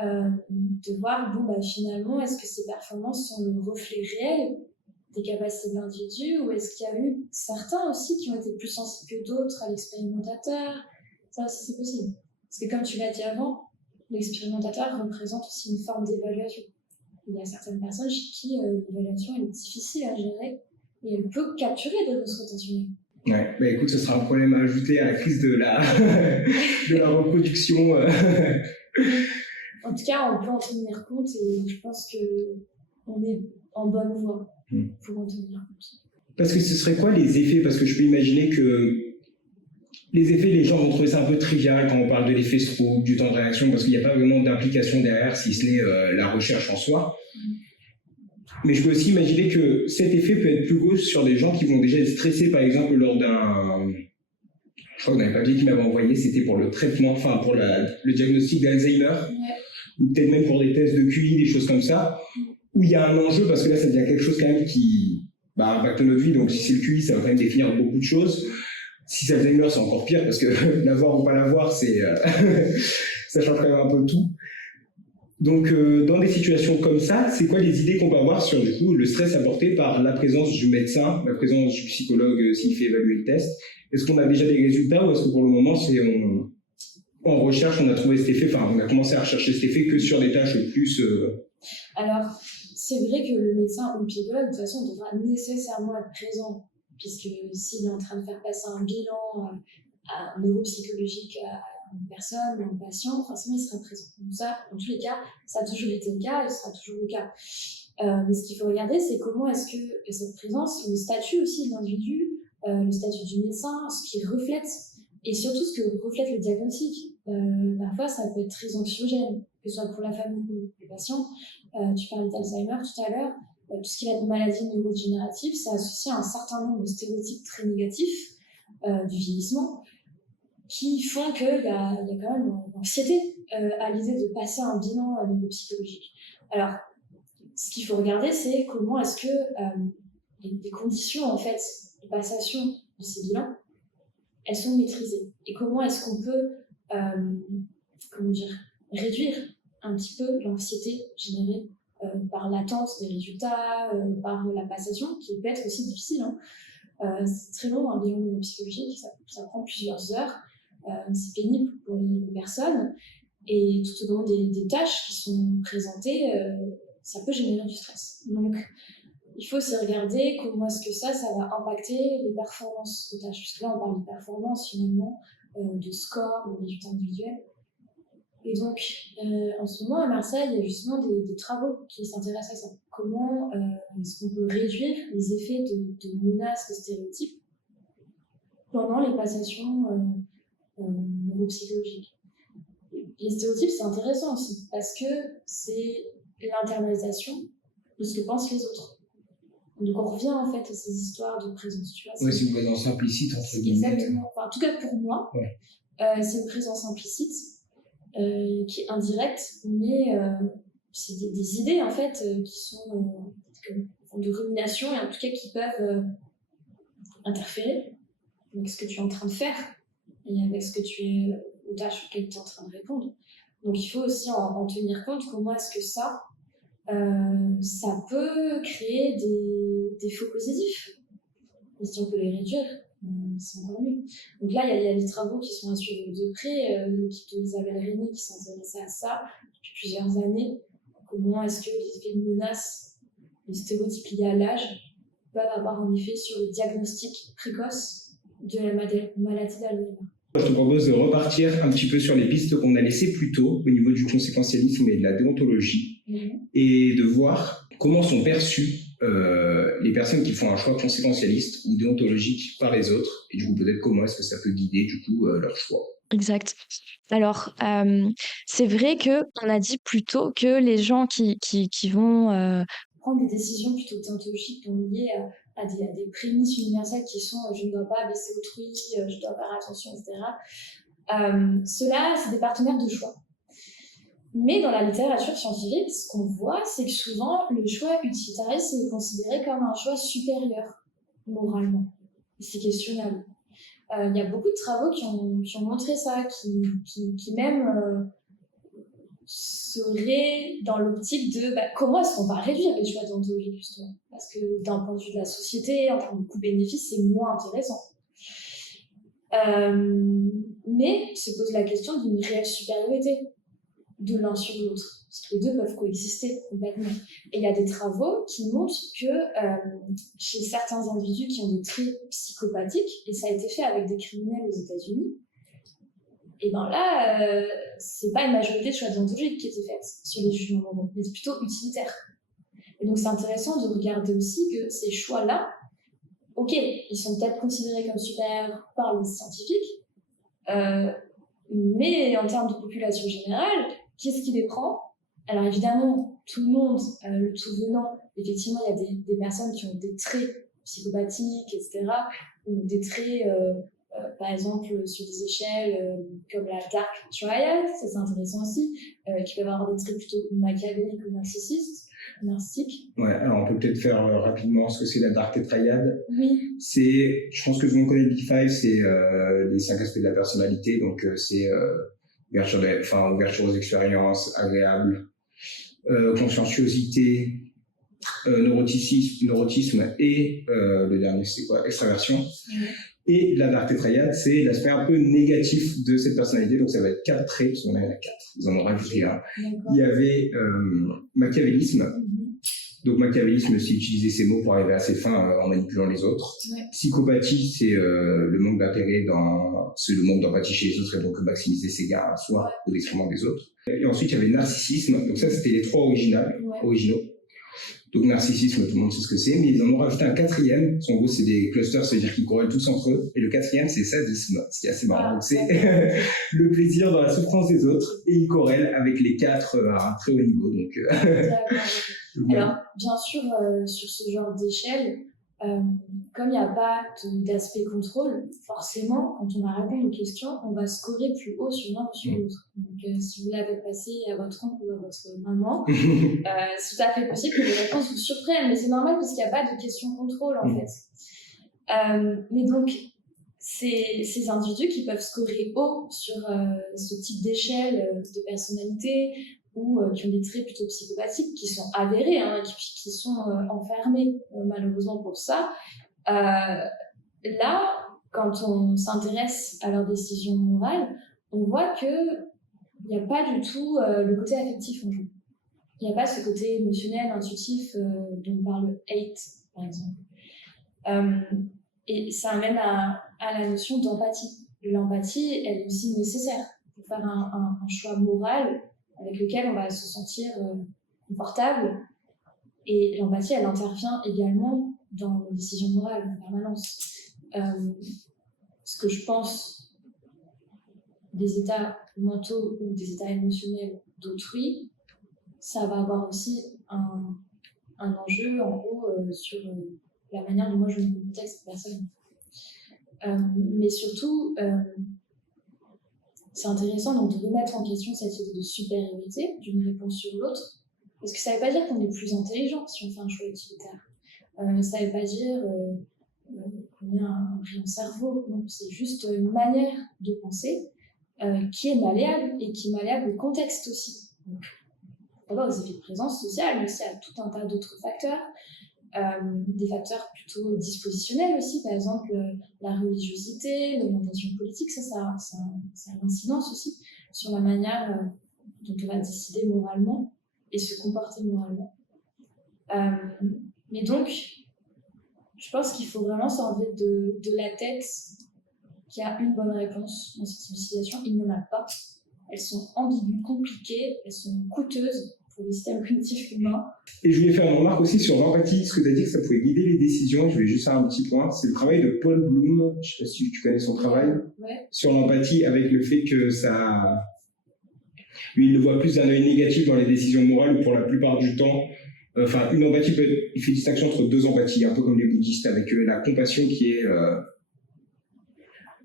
de voir, finalement, est-ce que ces performances sont le reflet réel des capacités de l'individu, ou est-ce qu'il y a eu certains aussi qui ont été plus sensibles que d'autres à l'expérimentateur ? Ça aussi, c'est possible. Parce que comme tu l'as dit avant, l'expérimentateur représente aussi une forme d'évaluation. Il y a certaines personnes chez qui l'évaluation est difficile à gérer et elle peut capturer des ressources attentionnelles. Ouais, bah écoute, ce sera un problème à ajouter à la crise de de la reproduction. En tout cas, on peut en tenir compte et je pense qu'on est en bonne voie pour en tenir compte. Parce que ce serait quoi les effets? Parce que je peux imaginer que les effets, les gens vont trouver ça un peu trivial quand on parle de l'effet Stroop, du temps de réaction, parce qu'il n'y a pas vraiment d'implication derrière, si ce n'est la recherche en soi. Mais je peux aussi imaginer que cet effet peut être plus gros sur des gens qui vont déjà être stressés, par exemple, lors d'un... Je crois que dans les papiers qu'il m'avait envoyé, c'était pour le traitement, enfin pour le diagnostic d'Alzheimer, ou peut-être même pour des tests de QI, des choses comme ça, où il y a un enjeu, parce que là, ça devient quelque chose quand même qui impacte notre vie. Donc si c'est le QI, ça va quand même définir beaucoup de choses. Si c'est Alzheimer, c'est encore pire, parce que l'avoir ou pas l'avoir, c'est ça change quand même un peu tout. Donc, dans des situations comme ça, c'est quoi les idées qu'on peut avoir sur du coup le stress apporté par la présence du médecin, la présence du psychologue s'il fait évaluer le test? Est-ce qu'on a déjà des résultats ou est-ce que pour le moment c'est en recherche on a trouvé cet effet, enfin on a commencé à rechercher cet effet que sur des tâches plus Alors, c'est vrai que le médecin ou le psychologue, de toute façon, devra nécessairement être présent, puisque s'il est en train de faire passer un bilan neuropsychologique à une personne, à un patient, forcément il sera présent. Donc ça, dans tous les cas, ça a toujours été le cas et ce sera toujours le cas. Mais ce qu'il faut regarder, c'est comment est-ce que cette présence, le statut aussi de l'individu, le statut du médecin, ce qu'il reflète, et surtout ce que reflète le diagnostic. Parfois, ça peut être très anxiogène, que ce soit pour la famille ou les patients. Tu parlais d'Alzheimer tout à l'heure. Tout ce qui va être maladie neurodégénérative, c'est associé à un certain nombre de stéréotypes très négatifs du vieillissement qui font qu'il y a quand même une anxiété à l'idée de passer un bilan neuropsychologique. Alors, ce qu'il faut regarder, c'est comment est-ce que les conditions en fait de passation de ces bilans, elles sont maîtrisées. Et comment est-ce qu'on peut réduire un petit peu l'anxiété générée par l'attente des résultats, par la passation, qui peut être aussi difficile. C'est très long, un bilan neuropsychologique, ça prend plusieurs heures. C'est pénible pour les personnes. Et tout au long des tâches qui sont présentées, ça peut générer du stress. Donc, il faut aussi regarder comment est-ce que ça va impacter les performances de tâches. Puisque là, on parle de performance, finalement, de score, de résultats individuels. Et donc, en ce moment, à Marseille, il y a justement des travaux qui s'intéressent à ça. Comment est-ce qu'on peut réduire les effets de menaces, de stéréotypes pendant les passations neuropsychologiques. Les stéréotypes, c'est intéressant aussi, parce que c'est l'internalisation de ce que pensent les autres. Donc on revient en fait à ces histoires de présence, tu vois. Oui, c'est une présence implicite, entre guillemets. Exactement. Enfin, en tout cas pour moi, c'est une présence implicite qui est indirecte, mais c'est des idées en fait qui sont de rumination et en tout cas qui peuvent interférer avec ce que tu es en train de faire et avec ce que tu es aux tâches auxquelles tu es en train de répondre. Donc il faut aussi en tenir compte comment est-ce que ça peut créer des faux positifs. Et si on peut les réduire, c'est encore mieux. Donc là, il y a des travaux qui sont à suivre de près, l'équipe d'Isabelle Rémy qui s'intéressait à ça depuis plusieurs années. Comment est-ce que les effets de menace, les stéréotypes liés à l'âge peuvent avoir un effet sur le diagnostic précoce de la maladie d'Alzheimer. Je te propose de repartir un petit peu sur les pistes qu'on a laissées plus tôt au niveau du conséquentialisme et de la déontologie et de voir comment sont perçues les personnes qui font un choix conséquentialiste ou déontologique par les autres et du coup peut-être comment est-ce que ça peut guider du coup leur choix. Exact. Alors, c'est vrai qu'on a dit plus tôt que les gens qui vont prendre des décisions plutôt déontologiques qui sont liées à des prémices universelles qui sont je ne dois pas blesser autrui, je dois faire attention, etc. Ceux-là, c'est des partenaires de choix. Mais dans la littérature scientifique, ce qu'on voit, c'est que souvent, le choix utilitariste est considéré comme un choix supérieur, moralement. C'est questionnable. Il y a beaucoup de travaux qui ont montré ça, qui même seraient dans l'optique de comment est-ce qu'on va réduire les choix déontologiques, justement. Parce que d'un point de vue de la société, en termes de coût-bénéfice, c'est moins intéressant. Mais se pose la question d'une réelle supériorité. de l'un sur l'autre. Parce que les deux peuvent coexister complètement. Et il y a des travaux qui montrent que chez certains individus qui ont des traits psychopathiques, et ça a été fait avec des criminels aux États-Unis, et bien là, c'est pas une majorité de choix déontologiques qui était faite sur les jugements moraux, mais plutôt utilitaire. Et donc c'est intéressant de regarder aussi que ces choix-là, ok, ils sont peut-être considérés comme supérieurs par les scientifiques, mais en termes de population générale, qu'est-ce qui les prend? Alors évidemment, tout le monde, le tout venant, effectivement, il y a des personnes qui ont des traits psychopathiques, etc., ou des traits, par exemple, sur des échelles comme la Dark Triad, ça c'est intéressant aussi, qui peuvent avoir des traits plutôt machiavéliques ou narcissiques. Ouais, alors on peut peut-être faire rapidement ce que c'est la Dark Triad. Oui. Je pense que tout le monde connaît le Big Five, c'est les 5 aspects de la personnalité, donc c'est ouverture aux expériences, agréable, conscienciosité, neurotisme et le dernier c'est quoi? Extraversion. Et la Dark Triad, c'est l'aspect un peu négatif de cette personnalité, donc ça va être 4 traits, parce qu'on en a 4, ils en ont rajouté un. Il y avait machiavélisme. Donc machiavélisme, c'est utiliser ces mots pour arriver à ses fins en manipulant les autres. Ouais. Psychopathie, c'est le manque d'intérêt c'est le manque d'empathie chez les autres et donc maximiser ses gains à soi au détriment des autres. Et ensuite, il y avait narcissisme. Donc ça, c'était les 3 originaux. Donc narcissisme, tout le monde sait ce que c'est, mais ils en ont rajouté un 4e. En gros, c'est des clusters, c'est-à-dire qu'ils corrèlent tous entre eux. Et le 4e, c'est sadisme, ce qui est assez marrant. Donc c'est le plaisir dans la souffrance des autres, et ils corrèlent avec les 4 à un très haut niveau. Donc, alors, bien sûr, sur ce genre d'échelle, comme il n'y a pas d'aspect contrôle, forcément, quand on va répondre une question, on va scorer plus haut sur l'un ou sur l'autre. Donc, si vous l'avez passé à votre oncle ou à votre maman, c'est tout à fait possible que les réponses vous surprennent, mais c'est normal parce qu'il n'y a pas de question contrôle, en fait. Mais donc, ces individus qui peuvent scorer haut sur ce type d'échelle de personnalité, ou qui ont des traits plutôt psychopathiques, qui sont avérés, qui sont enfermés malheureusement pour ça. Là, quand on s'intéresse à leurs décisions morales, on voit qu'il n'y a pas du tout le côté affectif en jeu. Il n'y a pas ce côté émotionnel, intuitif dont parle Haidt, par exemple. Et ça amène à la notion d'empathie. L'empathie, elle est aussi nécessaire pour faire un choix moral avec lequel on va se sentir confortable. Et l'empathie, elle intervient également dans nos décisions morales en permanence. Ce que je pense des états mentaux ou des états émotionnels d'autrui, ça va avoir aussi un enjeu, en gros, sur la manière dont moi je me contacte cette personne. Mais surtout, c'est intéressant donc de remettre en question cette idée de supériorité d'une réponse sur l'autre, parce que ça ne veut pas dire qu'on est plus intelligent si on fait un choix utilitaire. Ça ne veut pas dire qu'on a un brillant cerveau. Non, c'est juste une manière de penser qui est malléable et qui est malléable au contexte aussi. Donc, d'abord aux effets de présence sociale, mais aussi à tout un tas d'autres facteurs. Des facteurs plutôt dispositionnels aussi, par exemple la religiosité, l'orientation politique, ça a une incidence aussi sur la manière dont on va décider moralement et se comporter moralement. Mais donc, je pense qu'il faut vraiment s'enlever de la tête qu'il y a une bonne réponse dans cette situation. Il n'y en a pas. Elles sont ambiguës, compliquées, elles sont coûteuses pour le système cognitif humain. Et je voulais faire une remarque aussi sur l'empathie, ce que tu as dit que ça pouvait guider les décisions. Je voulais juste faire un petit point. C'est le travail de Paul Bloom, je ne sais pas si tu connais son travail, sur l'empathie, avec le fait que ça... Lui, il le voit plus d'un œil négatif dans les décisions morales, où pour la plupart du temps, une empathie il fait distinction entre 2 empathies, un peu comme les bouddhistes, avec la compassion qui est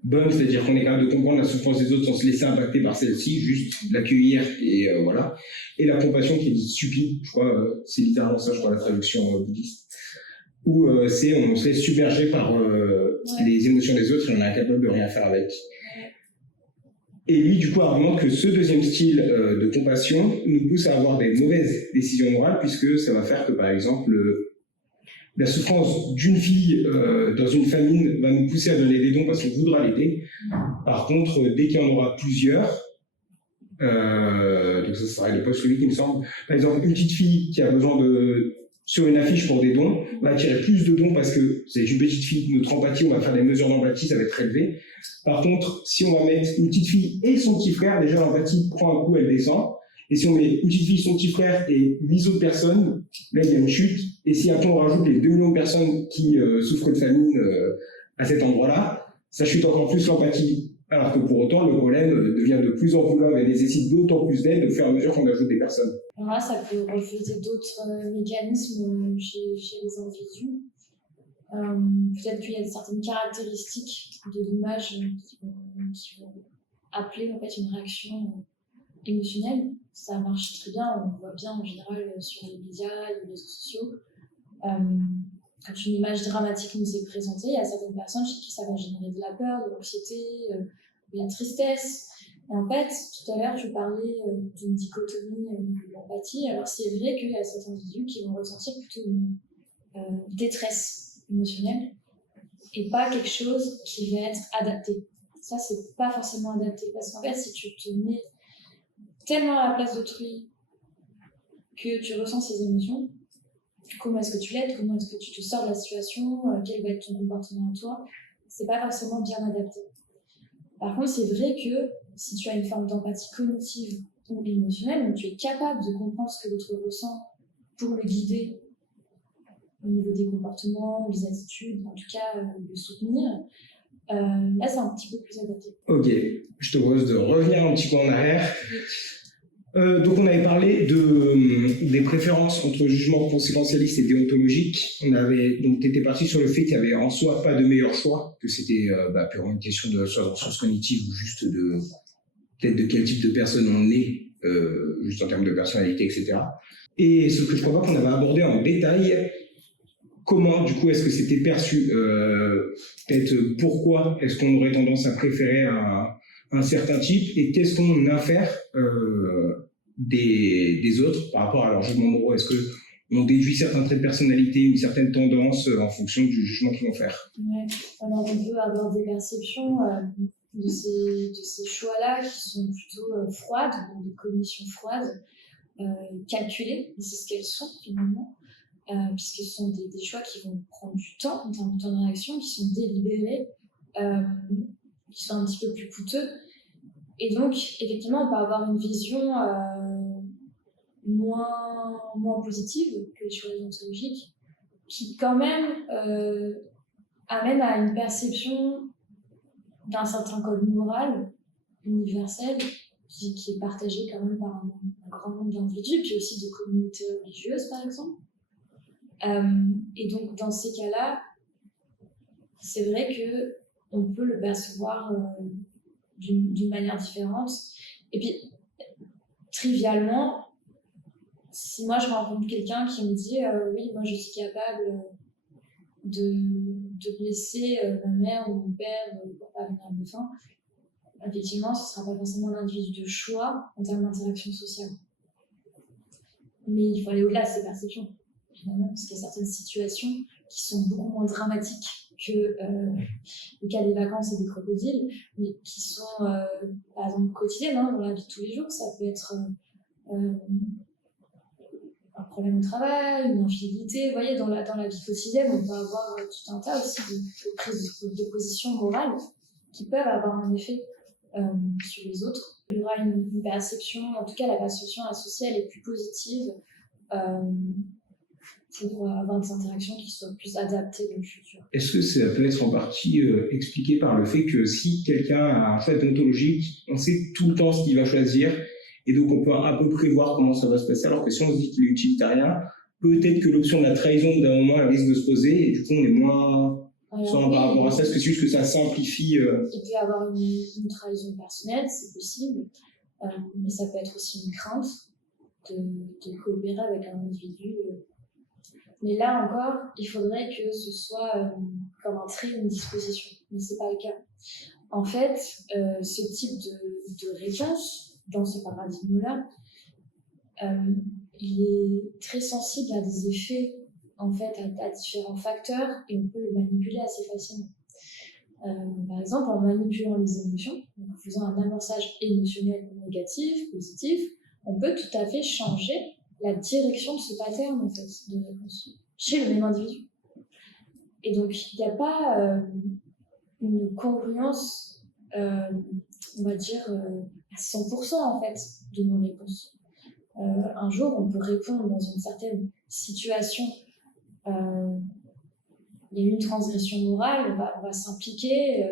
bonne, c'est-à-dire qu'on est capable de comprendre la souffrance des autres sans se laisser impacter par celle-ci, juste l'accueillir et voilà. Et la compassion qui est dite stupide, je crois, c'est littéralement ça, je crois, la traduction bouddhiste, où on se laisse submerger par les émotions des autres et on est incapable de rien faire avec. Et lui, du coup, argumente que ce deuxième style de compassion nous pousse à avoir des mauvaises décisions morales, puisque ça va faire que, par exemple, la souffrance d'une fille dans une famine va nous pousser à donner des dons parce qu'on voudra l'aider. Par contre, dès qu'il y en aura plusieurs, Donc ça serait le poste 8, il me semble. Par exemple, une petite fille qui a besoin sur une affiche pour des dons, va attirer plus de dons parce que c'est une petite fille, notre empathie, on va faire des mesures d'empathie, ça va être élevé. Par contre, si on va mettre une petite fille et son petit frère, déjà l'empathie prend un coup, elle descend. Et si on met une petite fille, son petit frère et 8 autres personnes, là il y a une chute. Et si après on rajoute les 2 millions de personnes qui souffrent de famine à cet endroit-là, ça chute encore plus l'empathie. Alors que pour autant, le problème devient de plus en plus grave et nécessite d'autant plus d'aide au fur et à mesure qu'on ajoute des personnes. Alors là, ça peut refléter d'autres mécanismes chez les individus. Peut-être qu'il y a certaines caractéristiques de l'image qui vont appeler en fait une réaction émotionnelle. Ça marche très bien, on le voit bien en général sur les médias, les réseaux sociaux. Quand une image dramatique nous est présentée, il y a certaines personnes chez qui ça va générer de la peur, de l'anxiété, de la tristesse. Et en fait, tout à l'heure, je parlais d'une dichotomie de l'empathie. Alors c'est vrai qu'il y a certains individus qui vont ressentir plutôt une détresse émotionnelle et pas quelque chose qui va être adapté. Ça, c'est pas forcément adapté parce qu'en fait, si tu te mets tellement à la place d'autrui que tu ressens ces émotions, comment est-ce que tu l'aides, comment est-ce que tu te sors de la situation, quel va être ton comportement à toi, c'est pas forcément bien adapté. Par contre, c'est vrai que si tu as une forme d'empathie cognitive ou émotionnelle, donc tu es capable de comprendre ce que l'autre ressent pour le guider au niveau des comportements, des attitudes, en tout cas le soutenir, là c'est un petit peu plus adapté. Ok, je te propose de revenir un petit peu en arrière. Donc on avait parlé des préférences entre jugement conséquentialiste et déontologique. Donc tu étais parti sur le fait qu'il n'y avait en soi pas de meilleur choix, que c'était purement une question de soit de ressources cognitives ou juste peut-être de quel type de personne on est, juste en termes de personnalité, etc. Et ce que je crois pas qu'on avait abordé en détail, comment du coup est-ce que c'était perçu, peut-être pourquoi est-ce qu'on aurait tendance à préférer un certain type et qu'est-ce qu'on infère des autres par rapport à leur jugement moraux. Est-ce qu'on déduit certains traits de personnalité, une certaine tendance en fonction du jugement qu'ils vont faire? Ouais. Alors on peut avoir des perceptions de ces choix-là qui sont plutôt froides, des cognitions froides, calculées, c'est ce qu'elles sont finalement, puisque ce sont des choix qui vont prendre du temps en termes de temps de réaction, qui sont délibérés, qui sont un petit peu plus coûteux. Et donc, effectivement, on peut avoir une vision moins positive que les choix déontologiques, qui quand même amène à une perception d'un certain code moral universel qui est partagé quand même par un grand nombre d'individus, puis aussi de communautés religieuses, par exemple. Et donc, dans ces cas-là, c'est vrai qu'on peut le percevoir d'une manière différente. Et puis, trivialement, si moi je rencontre quelqu'un qui me dit oui, moi je suis capable de blesser ma mère ou mon père pour pas venir à mes fins, effectivement, ce ne sera pas forcément un individu de choix en termes d'interaction sociale. Mais il faut aller au-delà de ces perceptions, évidemment, parce qu'il y a certaines situations qui sont beaucoup moins dramatiques que le cas des vacances et des crocodiles, mais qui sont, par exemple, quotidiennes, dans la vie de tous les jours. Ça peut être un problème au travail, une infidélité. Vous voyez, dans la vie quotidienne, on peut avoir tout un tas aussi de prises de position morales qui peuvent avoir un effet sur les autres. Il y aura une perception, en tout cas la perception associée, elle est plus positive pour avoir des interactions qui soient plus adaptées dans le futur. Est-ce que ça peut être en partie expliqué par le fait que si quelqu'un a un choix déontologique, on sait tout le temps ce qu'il va choisir, et donc on peut à peu près voir comment ça va se passer, alors que si on se dit qu'il est utilitarien, peut-être que l'option de la trahison, d'un moment, elle risque de se poser, et du coup on est moins sans par rapport à ça. Est-ce que c'est juste que ça simplifie Il peut y avoir une trahison personnelle, c'est possible, mais ça peut être aussi une crainte de coopérer avec un individu. Mais là encore, il faudrait que ce soit comme un trait, une disposition. Mais ce n'est pas le cas. En fait, ce type de réponse, dans ce paradigme-là, il est très sensible à des effets, en fait, à différents facteurs, et on peut le manipuler assez facilement. Par exemple, en manipulant les émotions, donc en faisant un amorçage émotionnel négatif, positif, on peut tout à fait changer la direction de ce pattern en fait, de réponse chez le même individu. Et donc, il n'y a pas une congruence, on va dire, à 100% en fait, de nos réponses. Un jour, on peut répondre dans une certaine situation, il y a eu une transgression morale, on va s'impliquer,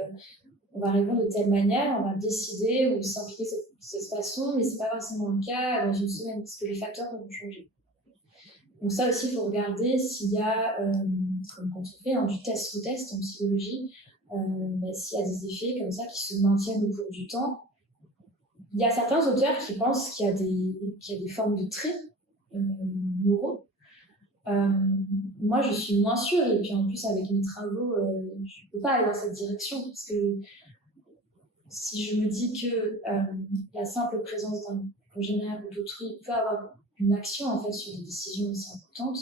on va répondre de telle manière, on va décider ou s'impliquer de cette façon, mais ce n'est pas forcément le cas dans une semaine, parce que les facteurs vont changer. Donc ça aussi, il faut regarder s'il y a, comme quand on fait du test-retest en psychologie, s'il y a des effets comme ça qui se maintiennent au cours du temps. Il y a certains auteurs qui pensent qu'il y a des formes de traits moraux. Moi, je suis moins sûre, et puis en plus, avec mes travaux, je ne peux pas aller dans cette direction, parce que si je me dis que la simple présence d'un congénère ou d'autrui peut avoir une action en fait, sur des décisions aussi importantes,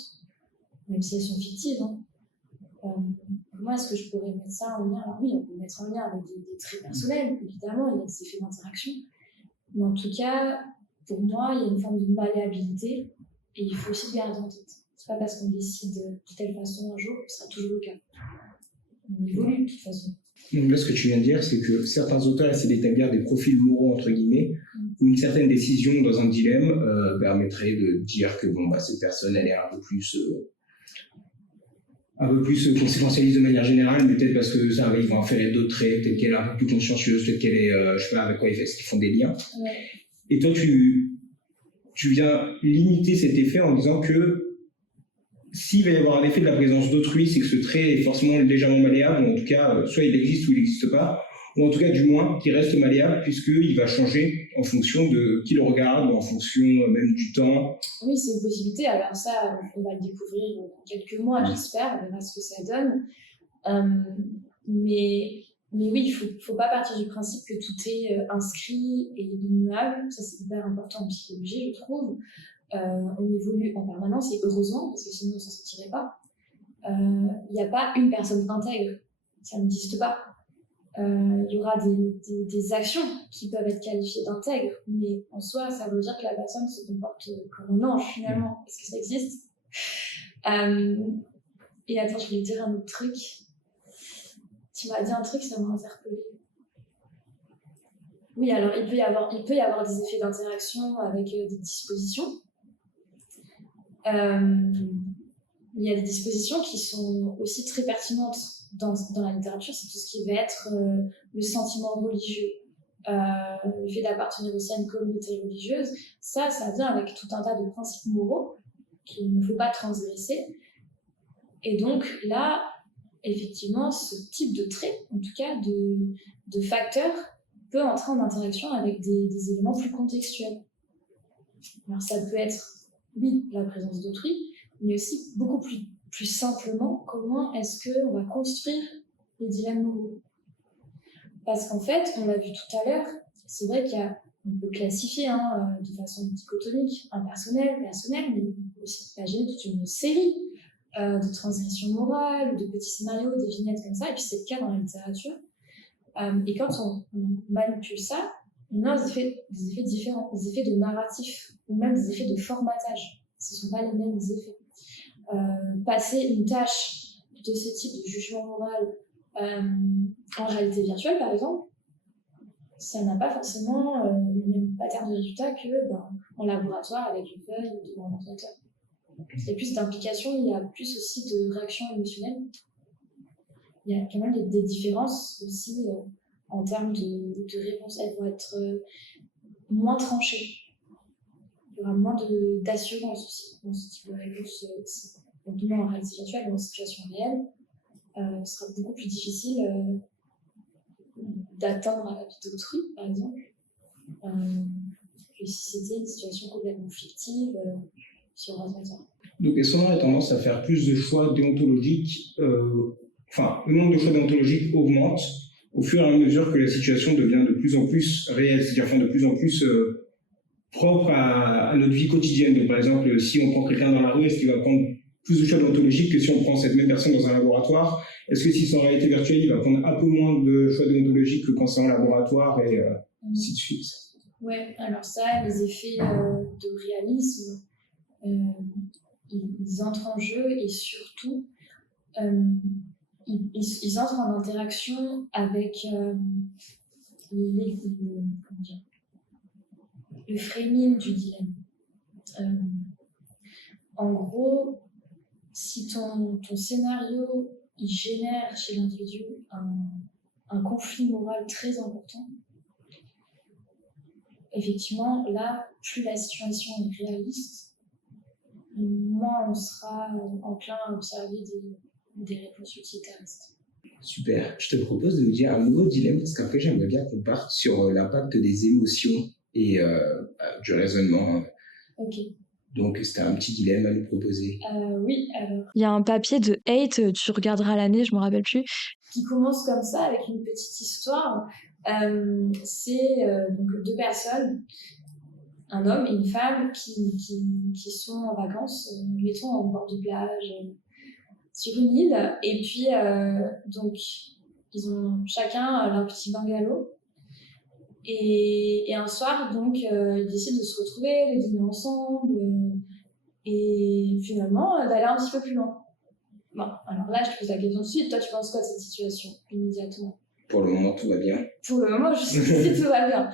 même si elles sont fictives, comment est-ce que je pourrais mettre ça en lien? Alors oui, on peut mettre en lien avec des traits personnels, évidemment, il y a des effets d'interaction, mais en tout cas, pour moi, il y a une forme de malléabilité, et il faut aussi le garder en tête. C'est pas parce qu'on décide de telle façon un jour que ce sera toujours le cas. On évolue de toute façon. Donc là, ce que tu viens de dire, c'est que certains auteurs essaient d'établir des profils moraux, entre guillemets, où une certaine décision dans un dilemme permettrait de dire que cette personne, elle est un peu plus conséquentialiste de manière générale, mais peut-être parce que ça, ils vont en faire d'autres traits, peut-être qu'elle est un peu plus consciencieuse, peut-être qu'elle est, je sais pas avec quoi est-ce qu'ils font des liens. Ouais. Et toi, tu viens limiter cet effet en disant que s'il va y avoir un effet de la présence d'autrui, c'est que ce trait est forcément légèrement malléable, ou en tout cas, soit il existe ou il n'existe pas, ou en tout cas, du moins, qu'il reste malléable, puisqu'il va changer en fonction de qui le regarde, ou en fonction même du temps. Oui, c'est une possibilité. Alors ça, on va le découvrir dans quelques mois, j'espère, on verra ce que ça donne. Mais oui, il ne faut pas partir du principe que tout est inscrit et immuable. Ça, c'est hyper important en psychologie, je trouve. On évolue en permanence, et heureusement, parce que sinon on ne s'en sortirait pas. Il n'y a pas une personne intègre, ça n'existe pas. Il y aura des actions qui peuvent être qualifiées d'intègres, mais en soi, ça veut dire que la personne se comporte comme un ange finalement, parce que ça existe. Et attends, je voulais dire un autre truc. Tu m'as dit un truc, ça m'a interpellée. Oui, alors il peut y avoir des effets d'interaction avec des dispositions. Il y a des dispositions qui sont aussi très pertinentes dans la littérature, c'est tout ce qui va être le sentiment religieux, le fait d'appartenir aussi à une communauté religieuse. Ça vient avec tout un tas de principes moraux qu'il ne faut pas transgresser. Et donc là, effectivement, ce type de trait, en tout cas de facteur, peut entrer en interaction avec des éléments plus contextuels. Alors ça peut être, oui, la présence d'autrui, mais aussi beaucoup plus simplement, comment est-ce qu'on va construire les dilemmes moraux. Parce qu'en fait, on l'a vu tout à l'heure, c'est vrai qu'on peut classifier de façon dichotomique, impersonnel, personnel, mais on peut aussi imaginer toute une série de transgressions morales, de petits scénarios, des vignettes comme ça, et puis c'est le cas dans la littérature. Et quand on manipule ça, on a des effets différents, des effets de narratif, ou même des effets de formatage. Ce ne sont pas les mêmes effets. Passer une tâche de ce type de jugement moral en réalité virtuelle, par exemple, ça n'a pas forcément le même pattern de résultat qu'en laboratoire avec une feuille ou devant un ordinateur. Il y a plus d'implication, il y a plus aussi de réaction émotionnelle. Il y a quand même des différences aussi en termes de réponse. Elles vont être moins tranchées. Il y aura moins d'assurance aussi dans ce type de réponse. Donc, en réalité virtuelle ou en situation réelle, ce sera beaucoup plus difficile d'atteindre la vie d'autrui, par exemple, que si c'était une situation complètement fictive sur ordinateur. Donc, est-ce qu'on aurait tendance à faire plus de choix déontologiques, le nombre de choix déontologiques augmente au fur et à mesure que la situation devient de plus en plus réelle, c'est-à-dire de plus en plus propre à notre vie quotidienne. Donc, par exemple, si on prend quelqu'un dans la rue, est-ce qu'il va prendre plus de choix déontologiques que si on prend cette même personne dans un laboratoire? Est-ce que si c'est en réalité virtuelle, il va prendre un peu moins de choix déontologiques que quand c'est en laboratoire et ainsi de suite? Ouais, alors ça, les effets de réalisme, ils entrent en jeu et surtout, ils entrent en interaction avec comment dire, le framing du dilemme. En gros, si ton scénario il génère chez l'individu un conflit moral très important, effectivement, là, plus la situation est réaliste, moins on sera enclin à observer des réponses utilitaristes. Super. Je te propose de nous dire un nouveau dilemme, parce qu'après, j'aimerais bien qu'on parte sur l'impact des émotions et du raisonnement. Ok. Donc, c'était un petit dilemme à nous proposer. Oui, alors. Il y a un papier de Haidt, tu regarderas l'année, je me rappelle plus. Qui commence comme ça, avec une petite histoire. C'est donc deux personnes, un homme et une femme, qui sont en vacances, mettons en bord de plage, sur une île. Et puis, donc, ils ont chacun leur petit bungalow. Et un soir, donc, ils décident de se retrouver, de dîner ensemble, et finalement, d'aller un petit peu plus loin. Bon, alors là, je te pose la question tout de suite. Toi, tu penses quoi de cette situation, immédiatement? Pour le moment, tout va bien. Pour le moment, jusqu'ici, tout va bien.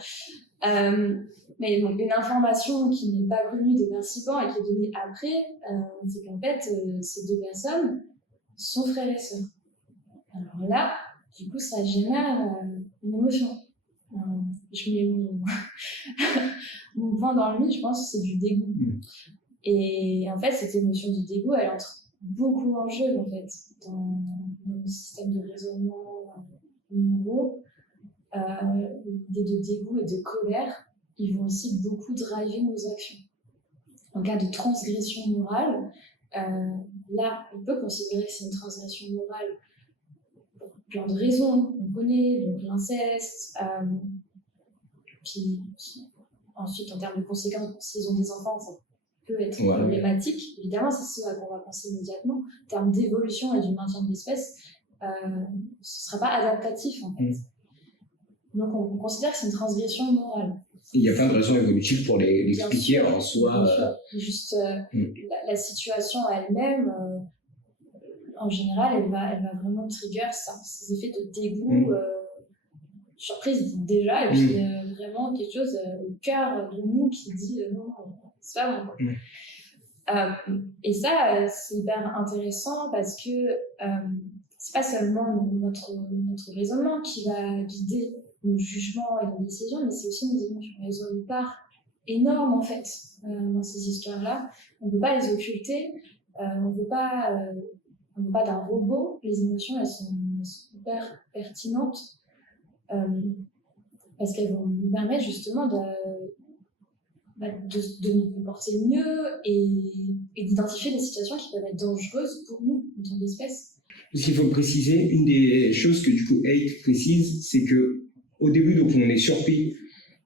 Mais donc, une information qui n'est pas connue des participants et qui est donnée après, c'est qu'en fait, ces deux personnes sont frères et sœurs. Alors là, du coup, ça génère une émotion. Je mets mon point dans le mille, je pense que c'est du dégoût. Et en fait, cette émotion du dégoût, elle entre beaucoup en jeu, en fait, dans le système de raisonnement moraux. L'idée de dégoût et de colère, ils vont aussi beaucoup driver nos actions. En cas de transgression morale, là, on peut considérer que c'est une transgression morale pour plein de raisons. On connaît, donc l'inceste, puis ensuite, en termes de conséquences, s'ils ont des enfants, ça peut être problématique. Évidemment, c'est ce à quoi on va penser immédiatement. En termes d'évolution et du maintien de l'espèce, ce ne sera pas adaptatif, en fait. Donc, on considère que c'est une transgression morale. Il y a plein de raisons évolutives pour l'expliquer en soi. Juste la situation elle-même, en général, elle va vraiment trigger ça, ces effets de dégoût, surprise déjà, et puis vraiment quelque chose au cœur de nous qui dit non, c'est pas bon. Et ça, c'est hyper intéressant parce que c'est pas seulement notre raisonnement qui va guider nos jugements et nos décisions, mais c'est aussi nos émotions. Elles ont une part énorme en fait dans ces histoires-là. On ne peut pas les occulter, on ne veut pas d'un robot. Les émotions, elles sont hyper pertinentes parce qu'elles vont nous permettre justement de nous comporter mieux et d'identifier des situations qui peuvent être dangereuses pour nous, en tant qu'espèce. Ce qu'il faut préciser, une des choses que du coup Haidt précise, c'est que au début, donc on est surpris,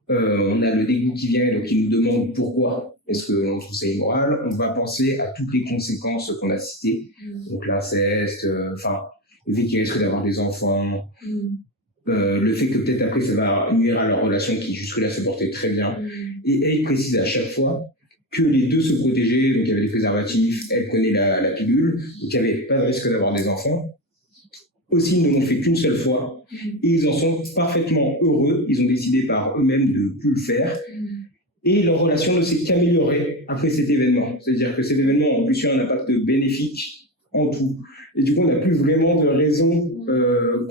on a le dégoût qui vient, donc il nous demande pourquoi est-ce qu'on trouve ça immoral. On va penser à toutes les conséquences qu'on a citées, donc l'inceste, le fait qu'il risque d'avoir des enfants, le fait que peut-être après ça va nuire à leur relation qui jusque-là se portait très bien. Et Haidt précise à chaque fois que les deux se protégeaient, donc il y avait les préservatifs, elle prenait la pilule, donc il n'y avait pas de risque d'avoir des enfants. Aussi, ils ne l'ont fait qu'une seule fois, et ils en sont parfaitement heureux. Ils ont décidé par eux-mêmes de ne plus le faire, et leur relation ne s'est qu'améliorée après cet événement. C'est-à-dire que cet événement a en plus eu un impact bénéfique en tout. Et du coup, on n'a plus vraiment de raison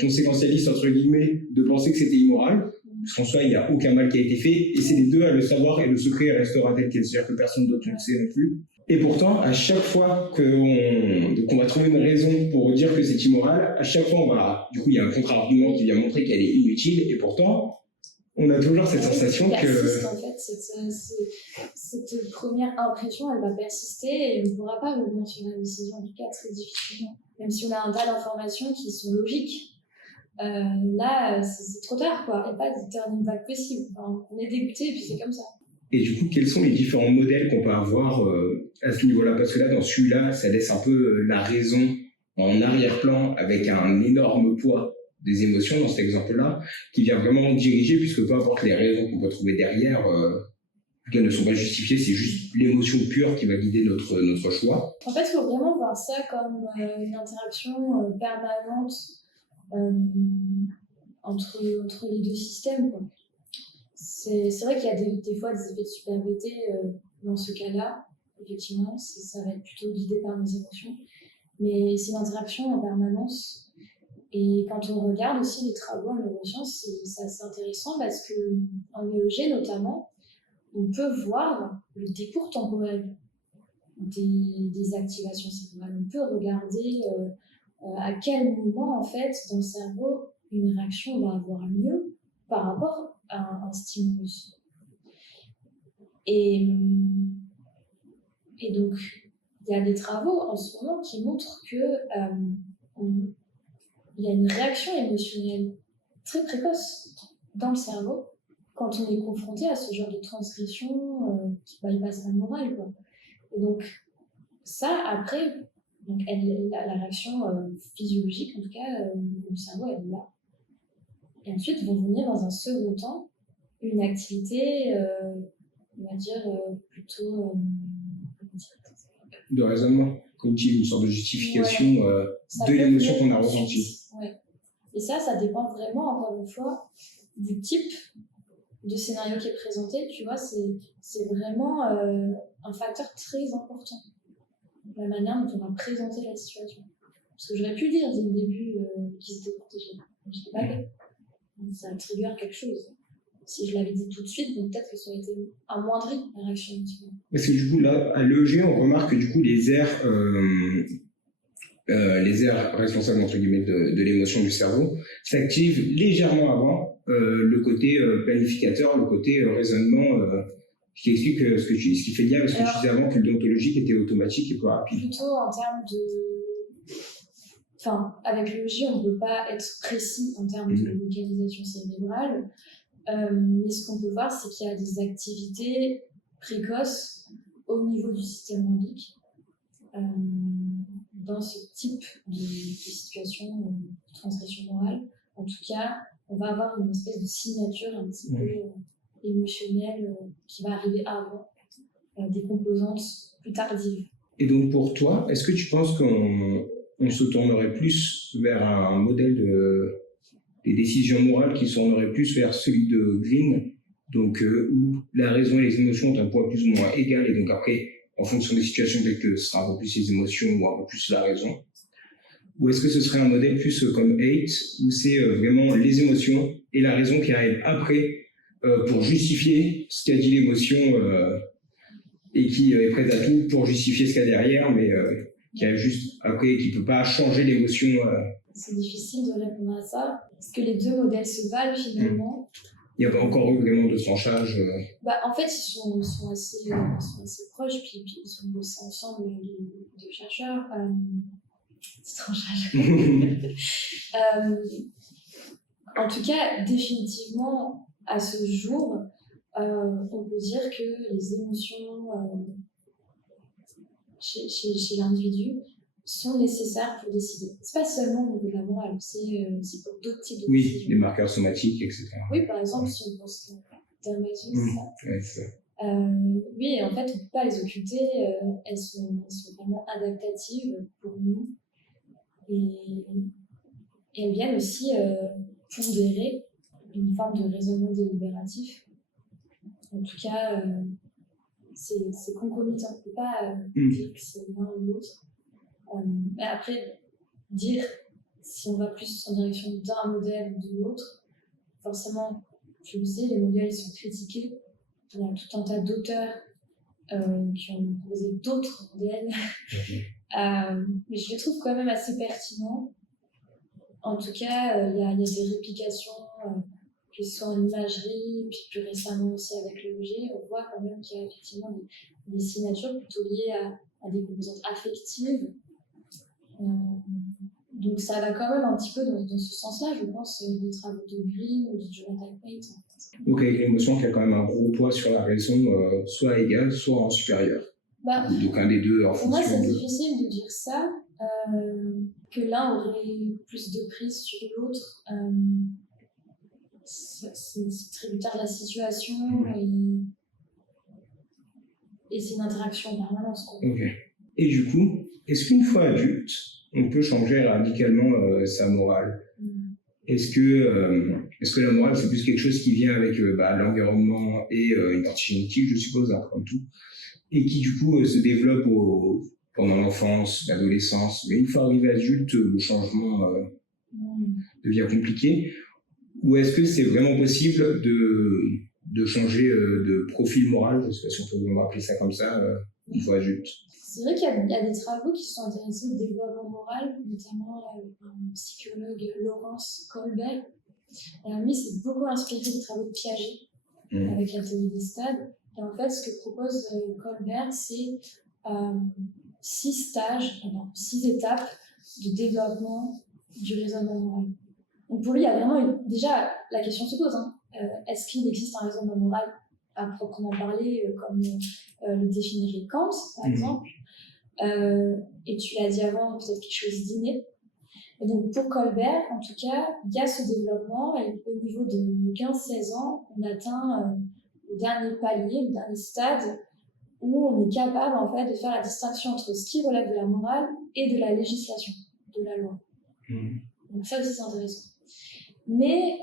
conséquentialiste, entre guillemets, de penser que c'était immoral, parce qu'en soi, il n'y a aucun mal qui a été fait, et c'est les deux à le savoir, et le secret restera tel quel, c'est-à-dire que personne d'autre ne le sait non plus. Et pourtant, à chaque fois qu'on va trouver une raison pour dire que c'est immoral, à chaque fois, il y a un contre-argument qui vient montrer qu'elle est inutile, et pourtant, on a toujours cette sensation que... persiste, en fait, cette première impression, elle va persister, et on ne pourra pas revenir sur la décision, en tout cas très difficilement. Même si on a un tas d'informations qui sont logiques. Là, c'est trop tard, quoi. Il n'y a pas de turning back possible. Enfin, on est dégoûté, et puis c'est comme ça. Et du coup, quels sont les différents modèles qu'on peut avoir à ce niveau-là? Parce que là, dans celui-là, ça laisse un peu la raison en arrière-plan avec un énorme poids des émotions dans cet exemple-là, qui vient vraiment diriger, puisque peu importe les raisons qu'on peut trouver derrière, qu'elles ne sont pas justifiées, c'est juste l'émotion pure qui va guider notre choix. En fait, il faut vraiment voir ça comme une interaction permanente entre les deux systèmes, quoi. C'est vrai qu'il y a des fois des effets de superbété dans ce cas-là, effectivement, ça va être plutôt guidé par nos émotions, mais c'est une interaction en permanence. Et quand on regarde aussi les travaux en neurosciences, c'est assez intéressant parce qu'en EEG notamment, on peut voir le décours temporel des activations cérébrales. On peut regarder à quel moment, en fait, dans le cerveau, une réaction va avoir lieu par rapport à un stimulus. Et donc, il y a des travaux en ce moment qui montrent que il y a une réaction émotionnelle très précoce dans le cerveau quand on est confronté à ce genre de transgression qui bypasse la morale, quoi. Et donc, ça, après, donc la réaction physiologique, en tout cas, du cerveau, elle est là. Et ensuite, vont venir dans un second temps une activité, on va dire, plutôt... de raisonnement cognitif, une sorte de justification de l'émotion qu'on a ressentie. Ouais. Et ça dépend vraiment, encore une fois, du type de scénario qui est présenté. Tu vois, c'est vraiment un facteur très important, la manière dont on va présenter la situation. Parce que j'aurais pu dire dès le début qu'ils étaient protégés. Je ne l'ai pas fait. Ça trigger quelque chose. Si je l'avais dit tout de suite, donc peut-être que ça aurait été amoindri la réaction émotionnelle. Parce que du coup, là, à l'EEG, on remarque que du coup, les aires responsables, entre guillemets, de l'émotion du cerveau s'activent légèrement avant le côté planificateur, le côté raisonnement, qui explique ce qui fait lien avec ce que tu disais avant, que le déontologique était automatique et plus rapide. Plutôt en termes de... Enfin, avec l'EEG, on ne peut pas être précis en termes de localisation cérébrale. Mais ce qu'on peut voir, c'est qu'il y a des activités précoces au niveau du système limbique dans ce type de situation de transgression morale. En tout cas, on va avoir une espèce de signature un petit peu émotionnelle qui va arriver avant des composantes plus tardives. Et donc pour toi, est-ce que tu penses qu'on se tournerait plus vers un modèle des décisions morales qui se tourneraient plus vers celui de Green, donc où la raison et les émotions ont un poids plus ou moins égal, et donc après, en fonction des situations, peut-être que ce sera un peu plus les émotions ou un peu plus la raison? Ou est-ce que ce serait un modèle plus comme 8, où c'est vraiment les émotions et la raison qui arrivent après pour justifier ce qu'a dit l'émotion et qui est prête à tout pour justifier ce qu'il y a derrière, mais qui a juste après, qui ne peut pas changer l'émotion. C'est difficile de répondre à ça, parce que les deux modèles se valent finalement. Il n'y a pas encore eu vraiment de tranchage. En fait, ils sont assez proches, puis ils ont bossé ensemble, les deux chercheurs. C'est tranchage. En tout cas, définitivement, à ce jour, on peut dire que les émotions chez l'individu sont nécessaires pour décider. C'est pas seulement au niveau de la morale, c'est pour d'autres types de décisions. Oui, les marqueurs somatiques, etc. Oui, par exemple, si on pense à dermatose, c'est ça. Ouais, c'est ça. Oui, en fait, on ne peut pas les occulter, elles sont vraiment adaptatives pour nous. Et elles viennent aussi pondérer une forme de raisonnement délibératif. En tout cas, c'est concomitant. On ne peut pas dire que c'est l'un ou l'autre. Mais après, dire si on va plus en direction d'un modèle ou de l'autre, forcément, je le sais, les modèles sont critiqués. Il y a tout un tas d'auteurs qui ont proposé d'autres modèles. Mais je les trouve quand même assez pertinents. En tout cas, il y a des réplications, que ce soit en imagerie, puis plus récemment aussi avec l'EEG, on voit quand même qu'il y a effectivement des signatures plutôt liées à des composantes affectives. Donc ça va quand même un petit peu dans ce sens-là, je pense, des travaux de Green ou de Jonathan Haidt. Donc avec l'émotion qui a quand même un gros poids sur la raison, soit égale, soit en supérieur. Donc un des deux en pour moi, fonction c'est de... difficile de dire ça, que l'un aurait plus de prise sur l'autre. C'est tributaire de la situation et c'est une interaction en permanence. Ok. Et du coup, est-ce qu'une fois adulte, on peut changer radicalement sa morale? Est-ce que la morale, c'est plus quelque chose qui vient avec l'environnement et une partie génétique, je suppose, hein, comme tout, et qui du coup se développe pendant l'enfance, l'adolescence, mais une fois arrivé adulte, le changement devient compliqué? Ou est-ce que c'est vraiment possible de changer de profil moral, je ne sais pas si on peut vraiment appeler ça comme ça, une fois adulte? C'est vrai qu'il y a des travaux qui sont intéressés au développement moral, notamment un psychologue, Laurence Kohlberg. Alors lui, c'est beaucoup inspiré des travaux de Piaget, avec la théorie des stades. Et en fait, ce que propose Kohlberg, c'est 6 étapes de développement du raisonnement moral. Donc pour lui, il y a vraiment déjà la question se pose, est-ce qu'il existe un raisonnement moral à proprement parler, comme le définirait Kant, par exemple, et tu l'as dit avant, peut-être quelque chose d'inné. Et donc pour Kohlberg, en tout cas, il y a ce développement, et au niveau de 15-16 ans, on atteint le dernier palier, le dernier stade, où on est capable en fait de faire la distinction entre ce qui relève de la morale et de la législation, de la loi. Donc ça aussi c'est intéressant. Mais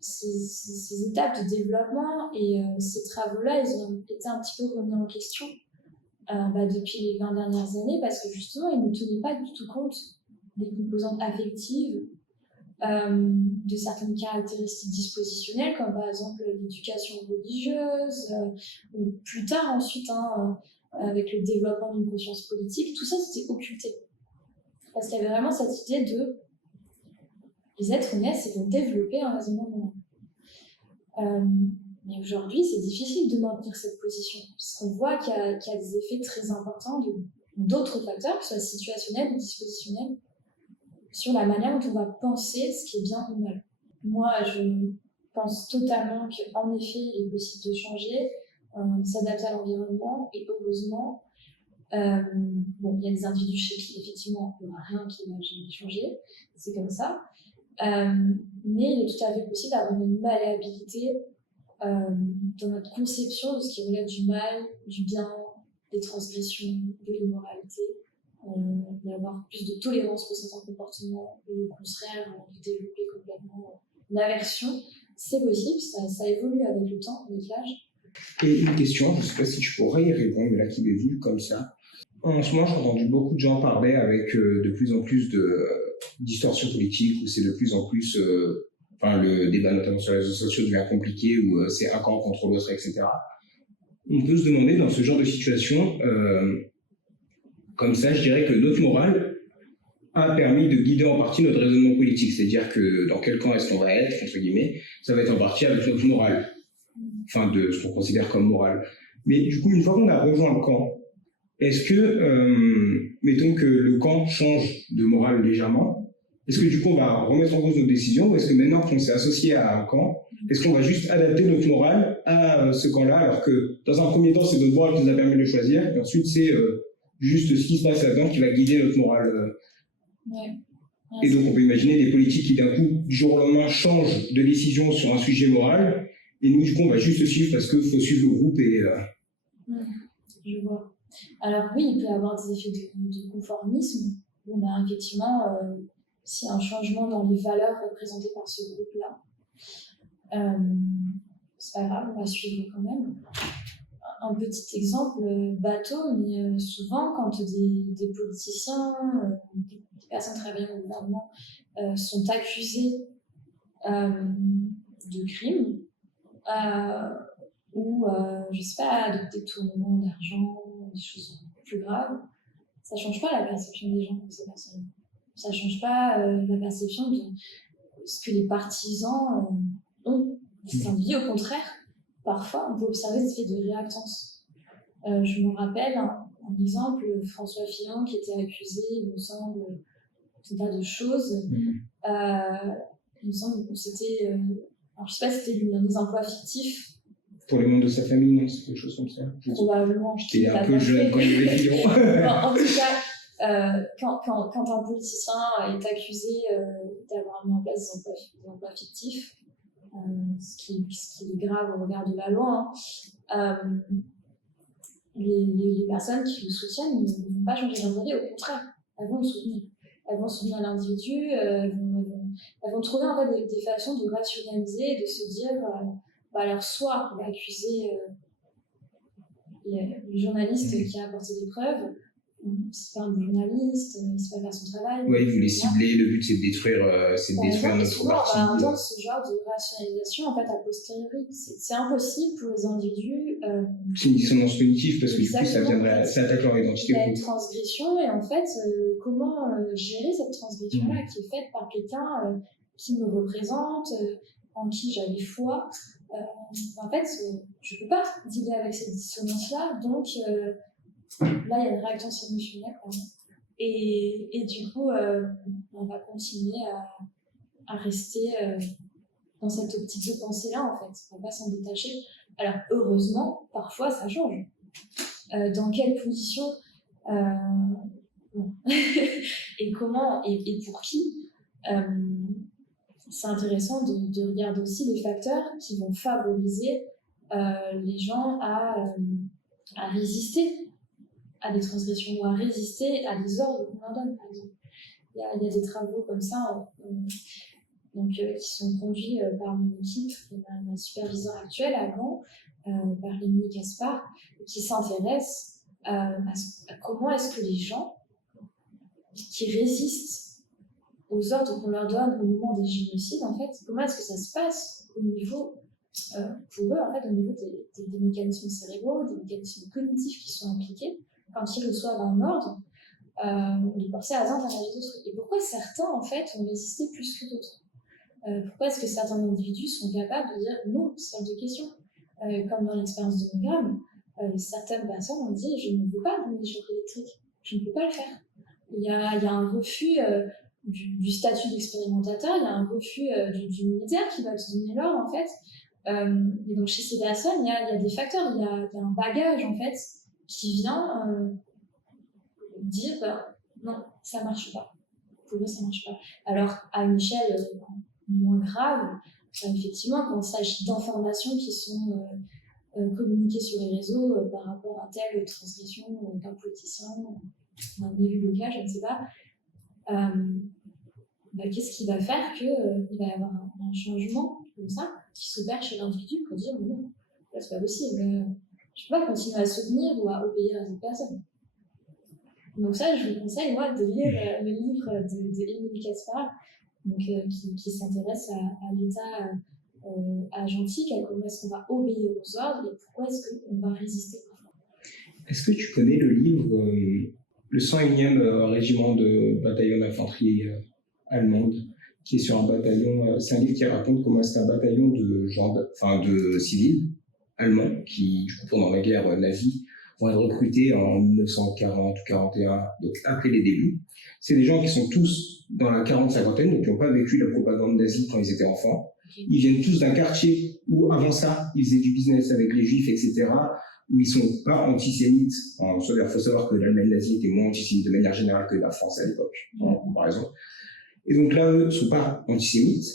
ces étapes de développement et ces travaux-là, ils ont été un petit peu remis en question depuis les 20 dernières années, parce que justement, ils ne tenaient pas du tout compte des composantes affectives, de certaines caractéristiques dispositionnelles, comme par exemple l'éducation religieuse, ou plus tard ensuite, avec le développement d'une conscience politique, tout ça c'était occulté. Parce qu'il y avait vraiment cette idée de les êtres naissent et vont développer un raisonnement moral. Mais aujourd'hui, c'est difficile de maintenir cette position, puisqu'on voit qu'il y a des effets très importants d'autres facteurs, que ce soit situationnels ou dispositionnels, sur la manière dont on va penser ce qui est bien ou mal. Moi, je pense totalement qu'en effet, il est possible de changer, s'adapter à l'environnement, et heureusement, il y a des individus chez qui, effectivement, il n'y aura rien qui va jamais changer, c'est comme ça. Mais il est tout à fait possible d'avoir une malléabilité dans notre conception de ce qui relève du mal, du bien, des transgressions, de l'immoralité, d'avoir plus de tolérance pour certains comportements, et au contraire de développer complètement l'aversion. C'est possible, ça évolue avec le temps, avec l'âge. Et une question, je ne sais pas si tu pourrais y répondre, mais là qui m'est venue comme ça. En ce moment, j'ai entendu beaucoup de gens parler avec de plus en plus de distorsion politique, où c'est de plus en plus, le débat notamment sur les réseaux sociaux devient compliqué, où c'est un camp contre l'autre, etc. On peut se demander dans ce genre de situation, comme ça, je dirais que notre morale a permis de guider en partie notre raisonnement politique, c'est-à-dire que dans quel camp est-ce qu'on va être, entre guillemets, ça va être en partie avec notre morale, enfin de ce qu'on considère comme morale. Mais du coup, une fois qu'on a rejoint le camp, est-ce que, mettons que le camp change de morale légèrement, est-ce que du coup on va remettre en cause nos décisions, ou est-ce que maintenant qu'on s'est associé à un camp, est-ce qu'on va juste adapter notre morale à ce camp-là, alors que dans un premier temps c'est notre morale qui nous a permis de le choisir, et ensuite c'est juste ce qui se passe là-dedans qui va guider notre morale. Et donc on peut imaginer des politiques qui d'un coup, du jour au lendemain, changent de décision sur un sujet moral, et nous du coup on va juste suivre parce qu'il faut suivre le groupe et... Je vois. Alors oui, il peut y avoir des effets de conformisme. Effectivement, s'il y a un changement dans les valeurs représentées par ce groupe-là, c'est pas grave, on va suivre quand même. Un petit exemple bateau, mais souvent quand des politiciens, des personnes travaillant au gouvernement sont accusés de crimes, ou, je sais pas, de détournement d'argent, des choses plus graves, ça change pas la perception des gens pour ces personnes. Ça change pas la perception de ce que les partisans ont. C'est un biais, au contraire, parfois on peut observer des effets de réactance. Je me rappelle un exemple, François Fillon qui était accusé, il me semble, d'un tas de choses. Il me semble que c'était, alors je sais pas si c'était lui, des emplois fictifs. Pour les membres de sa famille, non, c'est quelque chose comme ça. Probablement. Il est un peu jeune quand il est Fillon. En tout cas, Quand un politicien est accusé d'avoir mis en place des emplois fictifs, ce qui est grave au regard de la loi, les personnes qui le soutiennent ne vont pas changer d'idée, au contraire, elles vont le soutenir. Elles vont soutenir l'individu, elles vont trouver en fait des façons de rationaliser et de se dire, alors soit on va accuser le journaliste qui a apporté des preuves, c'est pas un bon journaliste, il sait pas faire son travail. Ouais, ils voulaient cibler, le but c'est de détruire notre souvent, parti. on va entendre ce genre de rationalisation en fait a posteriori. C'est impossible pour les individus. C'est une dissonance cognitive parce que du coup ça attaque leur identité. Il y a une transgression et en fait, comment gérer cette transgression-là qui est faite par quelqu'un qui me représente, en qui j'avais foi. En fait, je ne peux pas dealer avec cette dissonance-là, donc là, il y a une réaction émotionnelle. Et du coup, on va continuer à rester dans cette optique de pensée-là, en fait. On ne va pas s'en détacher. Alors, heureusement, parfois, ça change. Dans quelle position et comment et pour qui c'est intéressant de regarder aussi les facteurs qui vont favoriser les gens à résister à des transgressions ou à résister à des ordres qu'on leur donne, par exemple. Il y a des travaux comme ça qui sont conduits par mon équipe, ma superviseure actuelle à Gand, par Émilie Gaspard, qui s'intéresse à comment est-ce que les gens qui résistent aux ordres qu'on leur donne au moment des génocides, en fait, comment est-ce que ça se passe au niveau, pour eux, en fait, au niveau des mécanismes cérébraux, des mécanismes cognitifs qui sont impliqués, quand ils reçoivent un ordre de porter atteinte à la vie d'autrui. Et pourquoi certains, en fait, ont résisté plus que d'autres pourquoi est-ce que certains individus sont capables de dire non, c'est hors de question comme dans l'expérience de Milgram, certaines personnes ont dit je ne veux pas donner des chocs électriques, je ne peux pas le faire. Il y a un refus du statut d'expérimentateur, il y a un refus du militaire qui va te donner l'ordre, en fait. Et donc chez ces personnes, il y a des facteurs, il y a un bagage, en fait, qui vient dire non, ça marche pas. Pour eux, ça marche pas. Alors, à une échelle moins grave, effectivement, quand il s'agit d'informations qui sont communiquées sur les réseaux par rapport à telle transgression d'un politicien, d'un élu local, je ne sais pas, qu'est-ce qui va faire qu'il va y avoir un changement comme ça qui s'opère chez l'individu pour dire non, là, c'est pas possible, je ne peux pas continuer à soutenir ou à obéir à cette personne. Donc ça, je vous conseille, moi, de lire le livre de Émilie Gaspard, qui s'intéresse à l'état agentique, à comment est-ce qu'on va obéir aux ordres et pourquoi est-ce qu'on va résister. Est-ce que tu connais le livre Le 101e régiment de bataillon d'infanterie allemande, qui est sur un bataillon, c'est un livre qui raconte comment c'est un bataillon de civils allemands qui, pendant la guerre nazie, vont être recrutés en 1940 ou 41, donc après les débuts. C'est des gens qui sont tous dans la 40-50aine, donc qui n'ont pas vécu la propagande nazie quand ils étaient enfants. Ils viennent tous d'un quartier où, avant ça, ils faisaient du business avec les juifs, etc., où ils ne sont pas antisémites. Il faut savoir que l'Allemagne nazie était moins antisémite de manière générale que la France à l'époque, en comparaison. Et donc là, eux ne sont pas antisémites.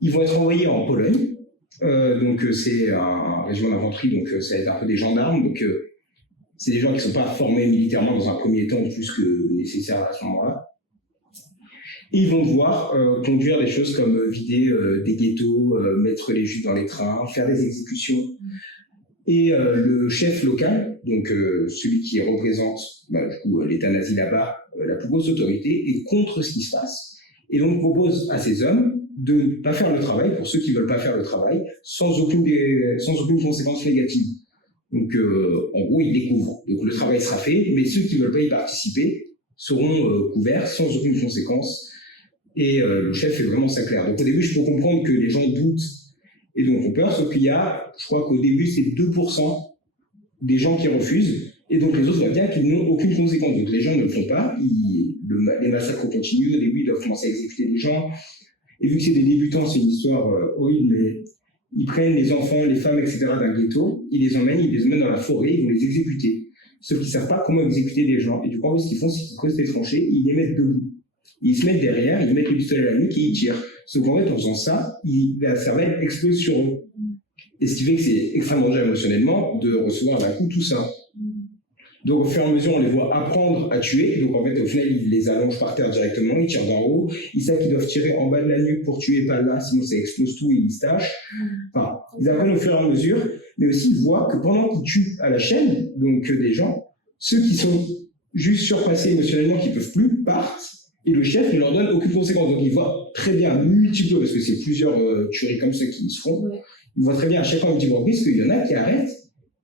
Ils vont être envoyés en Pologne. Donc c'est un régiment d'infanterie, donc ça va être un peu des gendarmes. Donc c'est des gens qui ne sont pas formés militairement dans un premier temps plus que nécessaire à ce moment-là. Et ils vont devoir conduire des choses comme vider des ghettos, mettre les juifs dans les trains, faire des exécutions. Et le chef local, donc celui qui représente l'État nazi là-bas, la plus grosse autorité, est contre ce qui se passe. Et donc propose à ces hommes de ne pas faire le travail, pour ceux qui ne veulent pas faire le travail, sans aucune conséquence négative. Donc en gros, ils découvrent. Donc le travail sera fait, mais ceux qui ne veulent pas y participer seront couverts sans aucune conséquence. Et le chef fait vraiment ça clair. Donc au début, je peux comprendre que les gens doutent et donc ont peur, sauf qu'il y a, je crois qu'au début, c'est 2% des gens qui refusent, et donc les autres voient bien qu'ils n'ont aucune conséquence. Donc les gens ne le font pas, les massacres continuent, au début, ils doivent commencer à exécuter les gens. Et vu que c'est des débutants, c'est une histoire horrible, mais ils prennent les enfants, les femmes, etc. d'un ghetto, ils les emmènent dans la forêt, ils vont les exécuter. sauf qu'ils ne savent pas comment exécuter les gens. Et du coup, en fait, ce qu'ils font, c'est qu'ils creusent des tranchées, ils les mettent debout. Ils se mettent derrière, ils mettent le pistolet à la nuque et ils tirent. Sauf qu'en fait, en faisant ça, la cervelle explose sur eux. Et ce qui fait que c'est extrêmement dur émotionnellement de recevoir d'un coup tout ça. Donc, au fur et à mesure, on les voit apprendre à tuer. Donc, en fait, au final, ils les allongent par terre directement, ils tirent d'en haut. Ils savent qu'ils doivent tirer en bas de la nuque pour tuer, pas là, sinon ça explose tout et ils se tâchent. Enfin, ils apprennent au fur et à mesure, mais aussi ils voient que pendant qu'ils tuent à la chaîne, donc des gens, ceux qui sont juste surpassés émotionnellement, qui peuvent plus, partent. Et le chef ne leur donne aucune conséquence. Donc, ils voient très bien, multiplier, parce que c'est plusieurs tueries comme ça qui se font. Ils voient très bien à chaque fois multiplier reprises qu'il y en a qui arrêtent.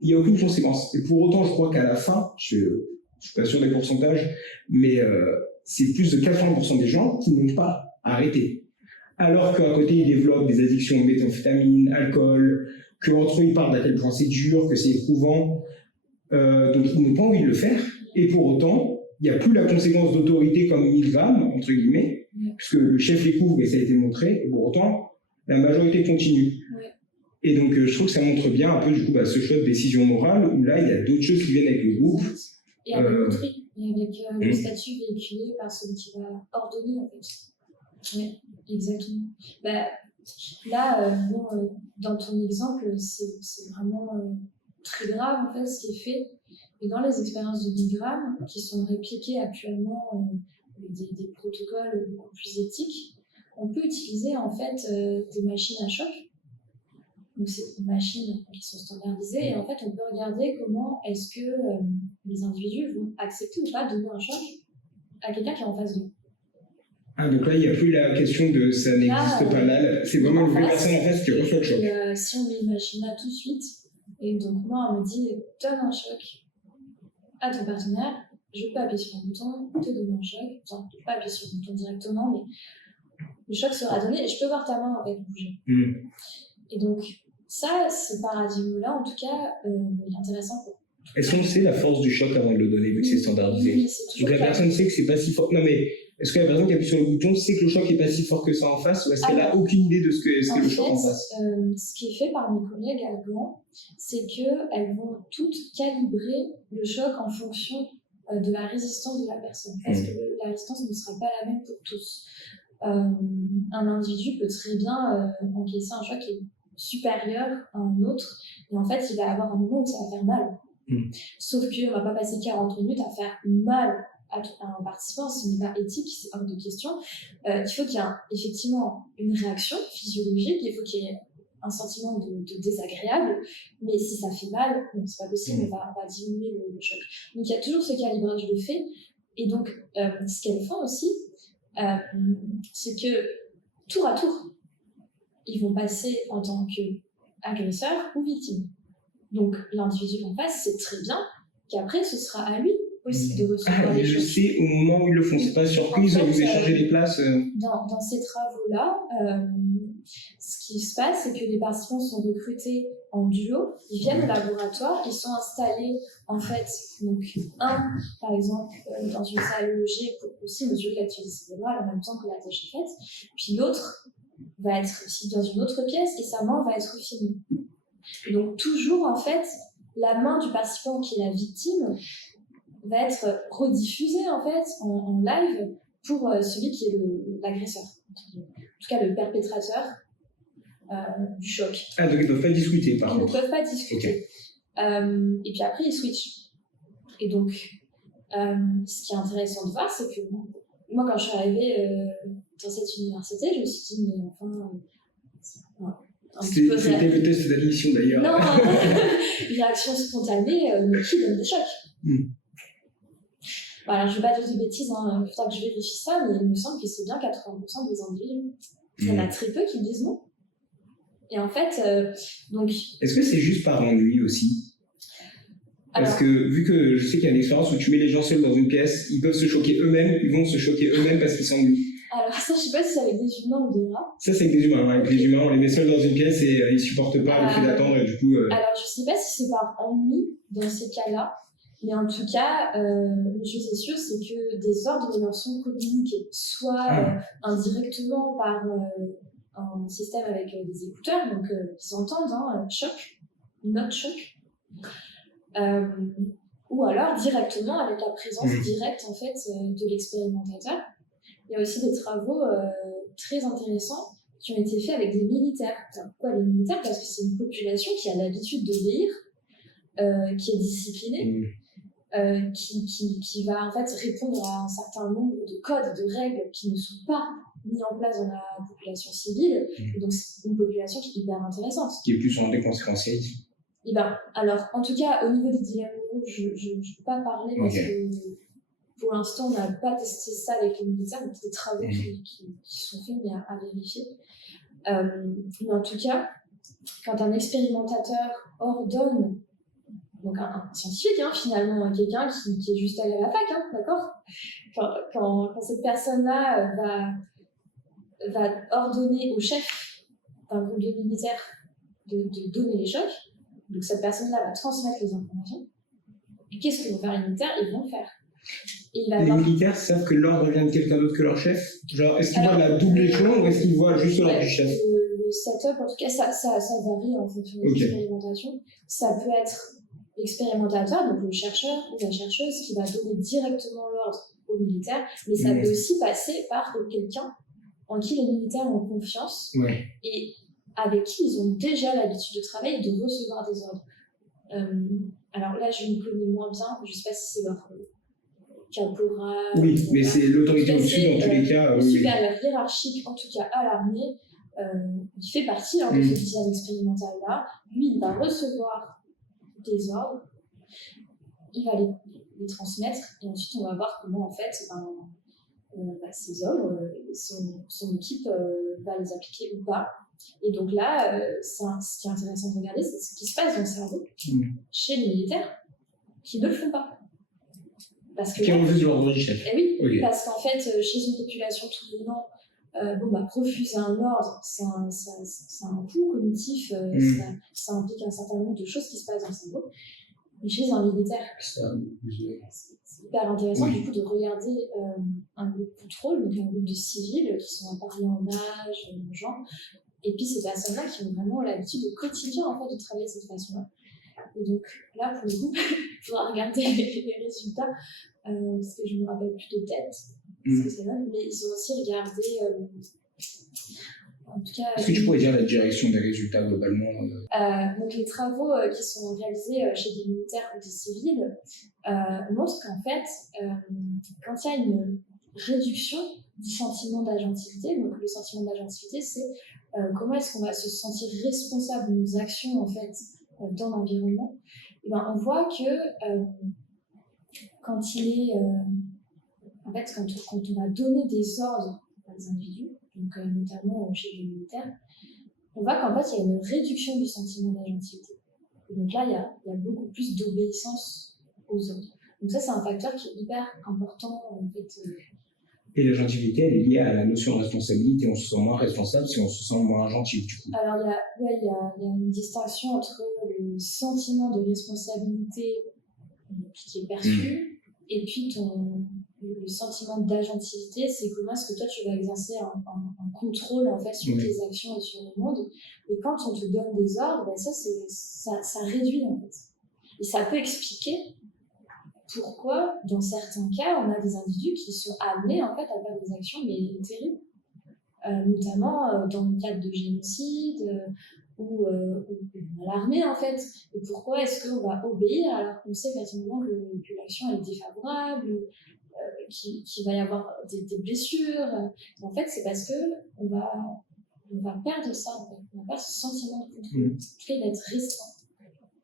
Il n'y a aucune conséquence. Et pour autant, je crois qu'à la fin, je ne suis pas sûr des pourcentages, mais c'est plus de 80% des gens qui n'ont pas arrêté. Alors qu'à côté, ils développent des addictions de méthamphétamine, alcool, qu'entre eux, ils parlent d'à quel point c'est dur, que c'est éprouvant. Donc, ils n'ont pas envie de le faire. Et pour autant, il n'y a plus la conséquence d'autorité comme 1000 grammes, entre guillemets, puisque le chef les couvre et ça a été montré. Et pour autant, la majorité continue. Et donc, je trouve que ça montre bien un peu du coup, ce choix de décision morale où là, il y a d'autres choses qui viennent avec le groupe. Et avec l'autrui, et avec le statut véhiculé par celui qui va ordonner, en fait. Oui, exactement. Bah, là, dans ton exemple, c'est vraiment très grave, en fait, ce qui est fait. Et dans les expériences de Milgram, qui sont répliquées actuellement avec des protocoles beaucoup plus éthiques, on peut utiliser, en fait, des machines à choc. Donc, c'est des machines qui sont standardisées et en fait, on peut regarder comment est-ce que les individus vont accepter ou pas de donner un choc à quelqu'un qui est en face d'eux. Ah, donc là, il n'y a plus la question de ça n'existe pas là. C'est vraiment une personne en face qui reçoit le choc. Et, si on met une machine là tout de suite, et donc moi, on me dit donne un choc à ton partenaire, je peux appuyer sur un bouton, te donner un choc. Enfin, je peux pas appuyer sur le bouton directement, mais le choc sera donné et je peux voir ta main en fait bouger. Et donc, ça, ce paradigme-là, en tout cas, est intéressant pour. Est-ce qu'on sait la force du choc avant de le donner, vu que c'est standardisé? Oui, donc la personne sait que c'est pas si fort. Non, mais est-ce que la personne qui appuie sur le bouton sait que le choc n'est pas si fort que ça en face, ou est-ce qu'elle n'a aucune idée de ce qu'est le choc en face? Ce qui est fait par mes collègues allemands, c'est qu'elles vont toutes calibrer le choc en fonction de la résistance de la personne. Parce que la résistance ne sera pas la même pour tous. Un individu peut très bien encaisser un choc qui est supérieur à un autre, et en fait, il va avoir un moment où ça va faire mal. Sauf qu'on ne va pas passer 40 minutes à faire mal à un participant, ce n'est pas éthique, c'est hors de question. Il faut qu'il y ait effectivement une réaction physiologique, il faut qu'il y ait un sentiment de désagréable, mais si ça fait mal, non, c'est pas possible, on va diminuer le choc. Donc il y a toujours ce calibrage de fait, et donc ce qu'elles font aussi, c'est que tour à tour, ils vont passer en tant qu'agresseur ou victime. Donc l'individu en face sait très bien qu'après ce sera à lui aussi de recevoir les choses. Il le sait au moment où ils le font, c'est pas surprise, vous échangez les places. Dans ces travaux-là, ce qui se passe, c'est que les participants sont recrutés en duo, ils viennent au laboratoire, ils sont installés en fait, donc un par exemple dans une salle G pour aussi mesurer l'activité cérébrale en même temps que la tâche est faite, puis l'autre va être aussi dans une autre pièce et sa main va être filmée. Donc toujours en fait, la main du participant qui est la victime va être rediffusée en fait en live pour celui qui est l'agresseur, en tout cas le perpétrateur du choc. Ah, donc ils ne peuvent pas discuter par contre. Ils ne peuvent pas discuter. Et puis après ils switchent. Et donc ce qui est intéressant de voir, c'est que moi quand je suis arrivée dans cette université, je me suis dit mais enfin c'était le test d'admission d'ailleurs. Non, réaction spontanée, mais qui donne des chocs. Voilà, je ne vais pas dire de bêtises, il faudra que je vérifie ça, mais il me semble que c'est bien 80% des individus. Il y en a très peu qui me disent non. Et en fait, donc. Est-ce que c'est juste par ennui aussi? Parce que vu que je sais qu'il y a une expérience où tu mets les gens seuls dans une pièce, ils peuvent se choquer eux-mêmes, ils vont se choquer eux-mêmes parce qu'ils s'ennuient. Alors ça, je sais pas si c'est avec des humains ou des rats. Ça, c'est avec des humains. Avec les humains, on les met seuls dans une pièce et ils supportent pas le fait d'attendre et du coup... Alors, je sais pas si c'est par ennui dans ces cas-là, mais en tout cas, une chose est sûre, c'est que des ordres leur sont communiqués, soit indirectement par un système avec des écouteurs, donc ils entendent choc, note choc, ou alors directement avec la présence directe en fait de l'expérimentateur. Il y a aussi des travaux très intéressants qui ont été faits avec des militaires. Alors, pourquoi les militaires? Parce que c'est une population qui a l'habitude d'obéir, qui est disciplinée, qui va en fait répondre à un certain nombre de codes, de règles qui ne sont pas mis en place dans la population civile. Et donc c'est une population qui est hyper intéressante. Qui est plus orienté conséquentialisme. Et ben, alors, en tout cas, au niveau des dilemmes moraux, je ne peux pas parler parce que pour l'instant, on n'a pas testé ça avec les militaires, donc des travaux qui sont faits, mais à vérifier. Mais en tout cas, quand un expérimentateur ordonne, donc un scientifique, finalement, quelqu'un qui est juste allé à la fac, d'accord, quand cette personne-là va ordonner au chef d'un groupe de militaires de donner les chocs, donc cette personne-là va transmettre les informations. Et qu'est-ce que vont faire les militaires? Ils vont le faire. Et les militaires savent que l'ordre vient de quelqu'un d'autre que leur chef? Genre, est-ce qu'ils voient la double échelon ou est-ce qu'ils voient juste l'ordre du chef? Le setup, en tout cas, ça varie en fonction de l'expérimentation. Ça peut être l'expérimentateur, donc le chercheur ou la chercheuse, qui va donner directement l'ordre aux militaires, mais ça peut aussi passer par quelqu'un en qui les militaires ont confiance et avec qui ils ont déjà l'habitude de travailler et de recevoir des ordres. Alors là, je me connais moins bien, je ne sais pas si c'est leur caporal. Oui, mais c'est l'autorité au-dessus dans tous les cas. Le supérieur hiérarchique, en tout cas à l'armée, il fait partie de ce design expérimental-là. Lui, il va recevoir des ordres, il va les transmettre, et ensuite on va voir comment en fait ces ordres, son équipe va les appliquer ou pas. Et donc là, ce qui est intéressant de regarder, c'est ce qui se passe dans le cerveau chez les militaires qui ne le font pas. Parce que qui ont vu l'ordre du chef. Eh oui, parce qu'en fait, chez une population tout venant, refuser un ordre, c'est un coût cognitif, ça implique un certain nombre de choses qui se passent dans le cerveau. Mais chez un militaire, c'est hyper intéressant du coup de regarder un groupe contrôle, donc un groupe de civils qui sont appareillés en âge, en genre, et puis ces personnes-là qui ont vraiment l'habitude au quotidien en fait, de travailler de cette façon-là. Et donc là, pour le coup, il faudra regarder les résultats, parce que je ne me rappelle plus de tête ce que ça donne, mais ils ont aussi regardé, en tout cas... Est-ce que tu pourrais dire la direction des résultats globalement Donc les travaux qui sont réalisés chez des militaires ou des civils montrent qu'en fait, quand il y a une réduction du sentiment d'agentivité, donc le sentiment d'agentivité, c'est comment est-ce qu'on va se sentir responsable de nos actions en fait dans l'environnement. Et ben, on voit que quand il est en fait quand on va donner des ordres à des individus, donc notamment chez les militaires, on voit qu'en fait il y a une réduction du sentiment d'agentivité. Et donc là il y a beaucoup plus d'obéissance aux ordres. Donc ça c'est un facteur qui est hyper important en fait. Et l'agentivité, elle est liée à la notion de responsabilité. On se sent moins responsable si on se sent moins gentil, du coup. Alors, il y a une distinction entre le sentiment de responsabilité qui est perçu et puis le sentiment d'agentivité. C'est comment est-ce que toi, tu vas exercer un contrôle en fait, sur tes actions et sur le monde. Et quand on te donne des ordres, ben ça réduit en fait. Et ça peut expliquer pourquoi, dans certains cas, on a des individus qui sont amenés en fait, à faire des actions mais terribles, notamment dans le cadre de génocide ou à l'armée en fait. Et pourquoi est-ce qu'on va obéir alors qu'on sait pertinemment que l'action est défavorable, qu'il va y avoir des blessures. En fait, c'est parce qu'on va perdre ça, en fait. On va perdre ce sentiment de contrôle. En tout cas, il va être restreint.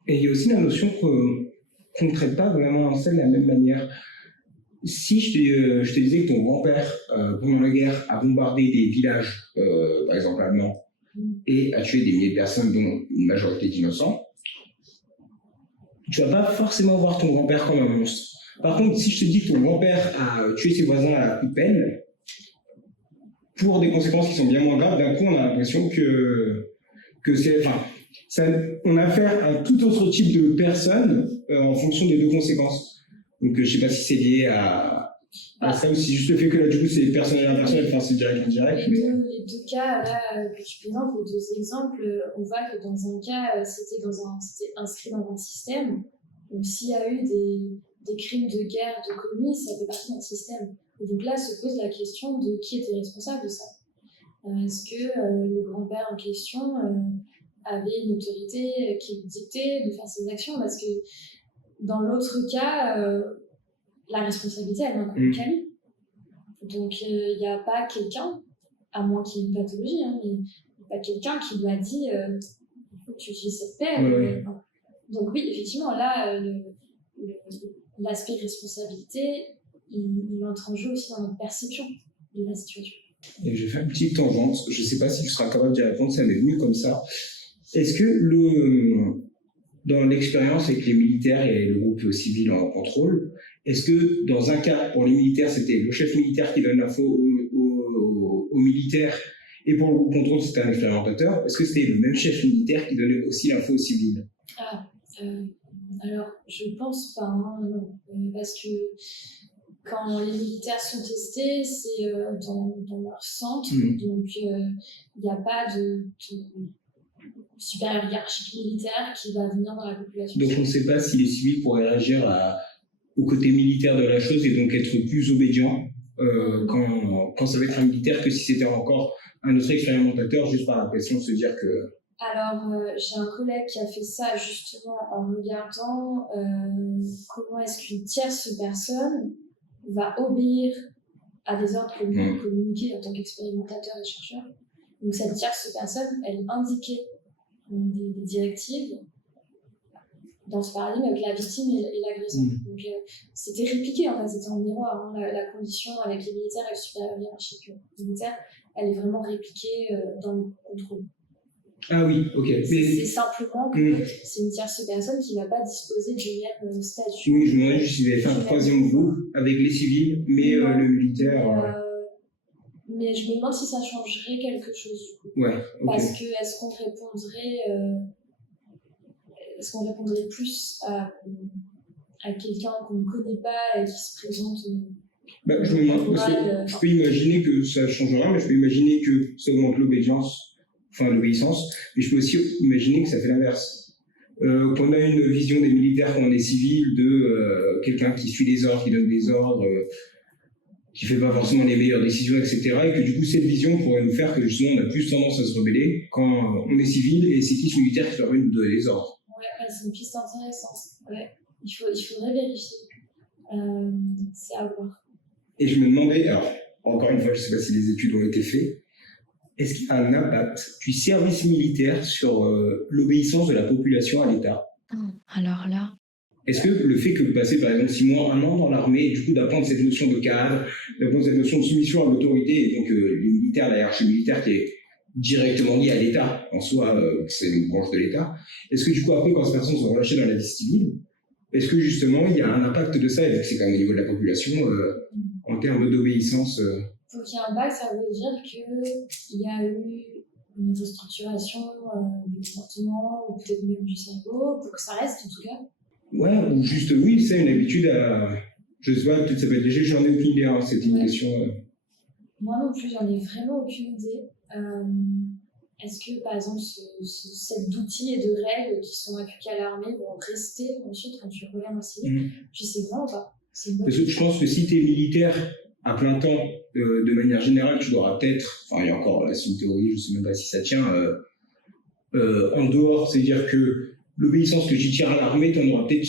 Et il y a aussi la notion qu'on ne traite pas vraiment ça de la même manière. Si je te disais que ton grand-père, pendant la guerre, a bombardé des villages, par exemple allemands, et a tué des milliers de personnes, dont une majorité d'innocents, tu vas pas forcément voir ton grand-père comme un monstre. Par contre, si je te dis que ton grand-père a tué ses voisins à la coup de pelle, pour des conséquences qui sont bien moins graves, d'un coup, on a l'impression que c'est... Enfin, on a affaire à un tout autre type de personne en fonction des deux conséquences. Donc, je sais pas si c'est lié à ça ou si juste le fait que là, du coup, c'est personnel à personnel, enfin, c'est direct indirect. Les deux cas, là, que tu présentes, les deux exemples, on voit que dans un cas, c'était inscrit dans un système, Donc s'il y a eu des crimes de guerre de commis, ça fait partie d'un système. Et donc là se pose la question de qui était responsable de ça. Est-ce que le grand-père en question avait une autorité qui lui dictait de faire ses actions? Parce que dans l'autre cas, la responsabilité, elle incombe qu'à lui. Donc il n'y a pas quelqu'un, à moins qu'il y ait une pathologie, hein, mais il n'y a pas quelqu'un qui lui a dit il faut que tu utilises cette paire. Donc oui, effectivement, là, l'aspect responsabilité, il entre en jeu aussi dans notre perception de la situation. Et je vais faire une petite tangente. Je ne sais pas si tu seras capable d'y répondre, ça m'est venu comme ça. Est-ce que dans l'expérience avec les militaires et le groupe civil en contrôle, est-ce que dans un cas, pour les militaires, c'était le chef militaire qui donne l'info aux militaires, et pour le groupe contrôle, c'était un expérimentateur, est-ce que c'était le même chef militaire qui donnait aussi l'info aux civils? Alors, je pense pas, hein, non. Parce que quand les militaires sont testés, c'est dans leur centre, donc il n'y a pas de supérieur hiérarchique militaire qui va venir dans la population. Donc on ne sait pas si les civils pourraient réagir au côté militaire de la chose et donc être plus obédients quand ça va être un militaire que si c'était encore un autre expérimentateur, juste par l'impression de se dire que... Alors, j'ai un collègue qui a fait ça justement en regardant comment est-ce qu'une tierce personne va obéir à des ordres communiqués en tant qu'expérimentateur et chercheur. Donc cette tierce personne, elle indiquait des directives dans ce paradigme avec la victime et l'agresseur. Donc c'était répliqué, en fait, c'était en miroir. Hein, la condition avec les militaires et le supérieur hiérarchique militaire, elle est vraiment répliquée dans le contrôle. Ah oui, ok. C'est simplement que c'est une tierce personne qui ne va pas disposer du même statut. Oui, je me demandais juste s'il avait fait un troisième groupe avec les civils, mais le militaire... Mais je me demande si ça changerait quelque chose. Ouais, okay. Parce que est-ce qu'on répondrait plus à quelqu'un qu'on ne connaît pas et qui se présente je me demande, parce que je peux imaginer que ça ne change rien, mais je peux imaginer que ça augmente l'obéissance, mais je peux aussi imaginer que ça fait l'inverse. Qu'on a une vision des militaires quand on est civil de quelqu'un qui suit les ordres, qui donne des ordres, qui fait pas forcément les meilleures décisions, etc. Et que du coup, cette vision pourrait nous faire que justement, on a plus tendance à se rebeller quand on est civil et c'est qui ce militaire qui permet de nous donner les ordres. Ouais, c'est une piste intéressante. Ouais. Il faudrait vérifier. C'est à voir. Et je me demandais, alors, encore une fois, je ne sais pas si les études ont été faites, est-ce qu'il y a un impact du service militaire sur l'obéissance de la population à l'État? Alors là... Est-ce que le fait que de passer par exemple 6 mois, 1 an dans l'armée, et du coup d'apprendre cette notion de cadre, d'apprendre cette notion de soumission à l'autorité, et donc les militaires, la hiérarchie militaire qui est directement liée à l'État, en soi, c'est une branche de l'État, est-ce que du coup après quand ces personnes sont relâchées dans la vie civile, est-ce que justement il y a un impact de ça, et vu que c'est quand même au niveau de la population, en termes d'obéissance Donc il y a un impact, ça veut dire qu'il y a eu une restructuration du comportement, ou peut-être même du cerveau, pour que ça reste en tout cas. Ouais, ou juste, oui, c'est une habitude à... Je sais pas, peut-être ça peut être léger, j'en ai aucune idée, hein, c'était une question... Moi non plus, j'en ai vraiment aucune idée. Est-ce que, par exemple, ce set d'outils et de règles qui sont appliqués à l'armée vont rester ensuite quand tu reviens au civil? Je sais vraiment pas. Parce que je pense que si tu es militaire à plein temps, de manière générale, tu auras peut-être... Enfin, il y a encore, là, c'est une théorie, je sais même pas si ça tient, en dehors, c'est-à-dire que l'obéissance que tu tires à l'armée, tu en auras peut-être,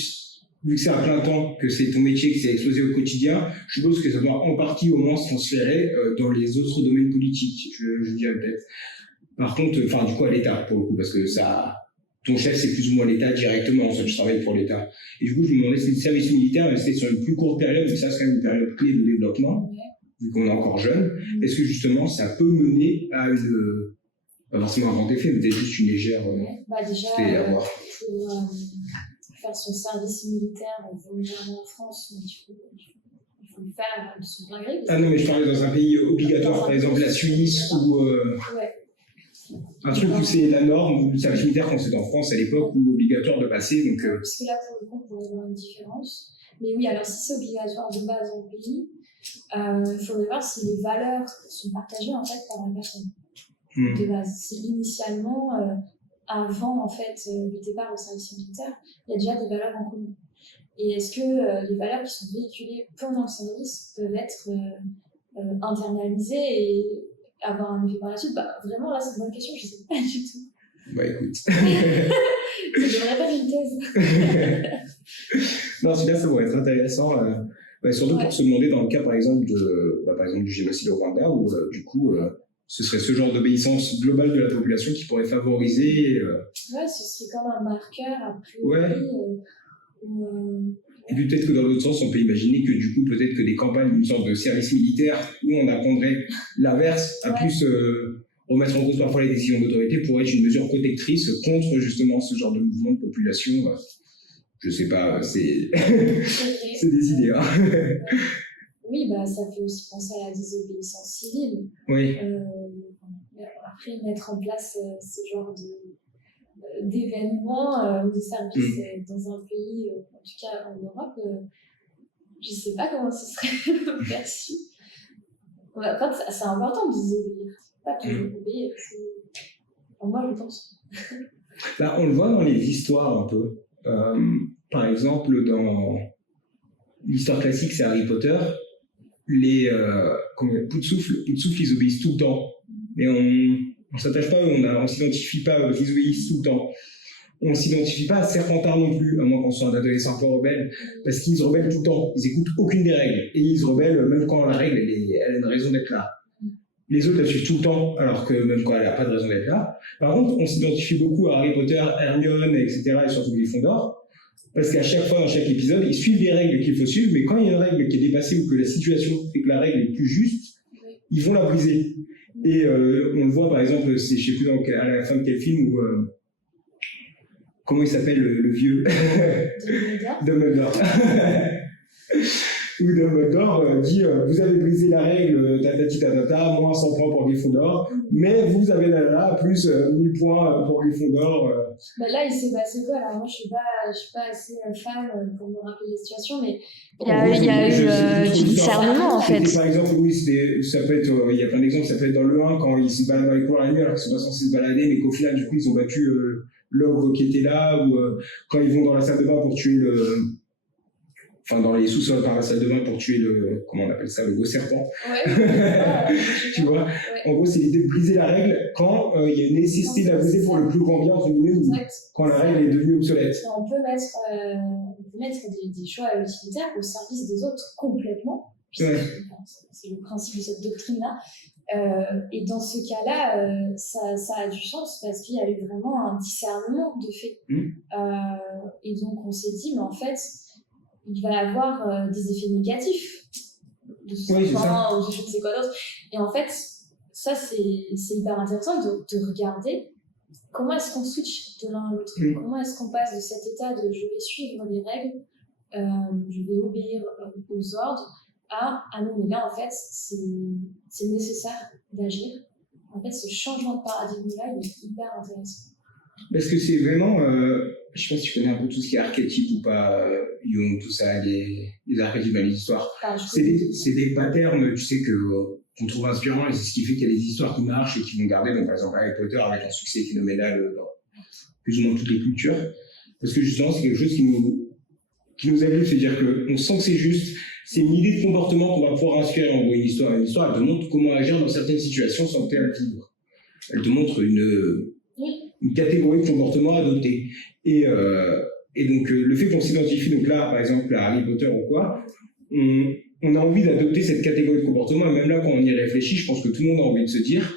vu que c'est à plein temps, que c'est ton métier, que c'est exposé au quotidien, je suppose que ça doit en partie au moins se transférer dans les autres domaines politiques, je dirais peut-être. Par contre, enfin du coup à l'État pour le coup, parce que ça, ton chef c'est plus ou moins l'État directement, en fait, tu travailles pour l'État. Et du coup je me demandais si le service militaire, mais c'était sur une plus courte période, mais ça c'est quand même une période clé de développement, vu qu'on est encore jeune, est-ce que justement ça peut mener à une... pas forcément un grand effet, mais peut-être juste une légère... déjà, pour faire son service militaire volontairement en France, il faut le faire de son plein gré. Ah non, mais je parlais dans un pays obligatoire, par exemple la Suisse, ou un truc où c'est la norme, ou le service militaire quand c'était en France à l'époque, ou obligatoire de passer. Donc, parce que là, pour le coup, on pourrait voir une différence. Mais oui, alors si c'est obligatoire de base dans le pays, il faudrait voir si les valeurs sont partagées en fait par la personne. De base. Si initialement, avant en fait, le départ au service militaire, il y a déjà des valeurs en commun. Et est-ce que les valeurs qui sont véhiculées pendant le service peuvent être internalisées et avoir un effet par la suite? Vraiment, là, c'est une bonne question, je ne sais pas du tout. Bah écoute. Ça devrait faire une thèse. Non, celui-là, ça pourrait être intéressant. Surtout Ouais. pour se demander dans le cas, par exemple, du génocide au Rwanda, où du coup, ce serait ce genre d'obéissance globale de la population qui pourrait favoriser. Ouais, ce serait comme un marqueur, a priori. Ouais. Et puis peut-être que dans l'autre sens, on peut imaginer que du coup, peut-être que des campagnes, une sorte de service militaire où on apprendrait l'inverse, à plus remettre en cause parfois les décisions d'autorité, pourrait être une mesure protectrice contre justement ce genre de mouvement de population. Je sais pas, c'est c'est des idées. Hein. Oui, ça fait aussi penser à la désobéissance civile. Oui. Après, mettre en place ce genre d'événements ou de services dans un pays, en tout cas en Europe, je ne sais pas comment ce serait perçu. Enfin, c'est important de désobéir, pas toujours obéir. Moi, je pense. Là, on le voit dans les histoires un peu. Par exemple, dans l'histoire classique, c'est Harry Potter. Pout-Souffle, ils obéissent tout le temps. Mais on s'attache pas, on s'identifie pas qu'ils obéissent tout le temps. On s'identifie pas à Serpentard non plus, à moins qu'on soit un adolescent un peu rebelle, parce qu'ils se rebellent tout le temps. Ils écoutent aucune des règles. Et ils se rebellent même quand la règle, elle a une raison d'être là. Les autres la suivent tout le temps, alors que même quand elle n'a pas de raison d'être là. Par contre, on s'identifie beaucoup à Harry Potter, Hermione, etc., et surtout Gryffondor, parce qu'à chaque fois, dans chaque épisode, ils suivent les règles qu'il faut suivre, mais quand il y a une règle qui est dépassée ou que la situation fait que la règle est plus juste, ils vont la briser. Et on le voit, par exemple, je ne sais plus à la fin de quel film, où... comment il s'appelle, le vieux Dumbledore. Où Dumbledore dit vous avez brisé la règle, tatati tatata, moins 100 points pour Gryffondor, mais vous avez là plus 1000 points pour Gryffondor. Là, il s'est passé quoi? Alors, moi, je suis pas assez fan pour me rappeler les situations, mais il y a eu du discernement, en fait. Par exemple, oui, ça peut être, il y a plein d'exemples, ça peut être dans le 1, quand ils se baladent dans les couloirs la nuit, alors qu'ils sont pas censés se balader, mais qu'au final, du coup, ils ont battu l'ogre qui était là, ou quand ils vont dans la salle de bain pour tuer dans les sous-sols par la salle de bain pour tuer comment on appelle ça, le gros serpent. Ouais. Tu vois, en gros, c'est l'idée de briser la règle quand il y a une nécessité de la briser pour le plus grand bien, entre guillemets, ou quand la règle est devenue obsolète. On peut mettre des choix utilitaires au service des autres complètement. Ouais. C'est le principe de cette doctrine-là. Et dans ce cas-là, ça a du sens parce qu'il y a eu vraiment un discernement de fait. Et donc, on s'est dit, mais en fait, il va y avoir des effets négatifs de ce serpent ou de je ne sais quoi d'autre. Et en fait, ça, c'est hyper intéressant de regarder comment est-ce qu'on switch de l'un à l'autre. Comment est-ce qu'on passe de cet état de je vais suivre les règles, je vais obéir aux ordres, ah non, mais là, en fait, c'est nécessaire d'agir. En fait, ce changement de paradigme-là, il est hyper intéressant. Parce que c'est vraiment, je sais pas si tu connais un peu tout ce qui est archétype ou pas, Jung, tout ça, les archétypes dans les histoires. C'est des patterns, tu sais, qu'on trouve inspirants, et c'est ce qui fait qu'il y a des histoires qui marchent et qui vont garder. Donc, par exemple, Harry Potter avec un succès phénoménal dans plus ou moins toutes les cultures. Parce que justement, c'est quelque chose qui nous amuse, c'est-à-dire qu'on sent que c'est juste. C'est une idée de comportement qu'on va pouvoir inspirer en gros une histoire. Une histoire, elle te montre comment agir dans certaines situations sans que tu aies à le vivre. Elle te montre une catégorie de comportement à adopter. Et donc, le fait qu'on s'identifie, donc là, par exemple, à Harry Potter ou quoi, on a envie d'adopter cette catégorie de comportement. Et même là, quand on y réfléchit, je pense que tout le monde a envie de se dire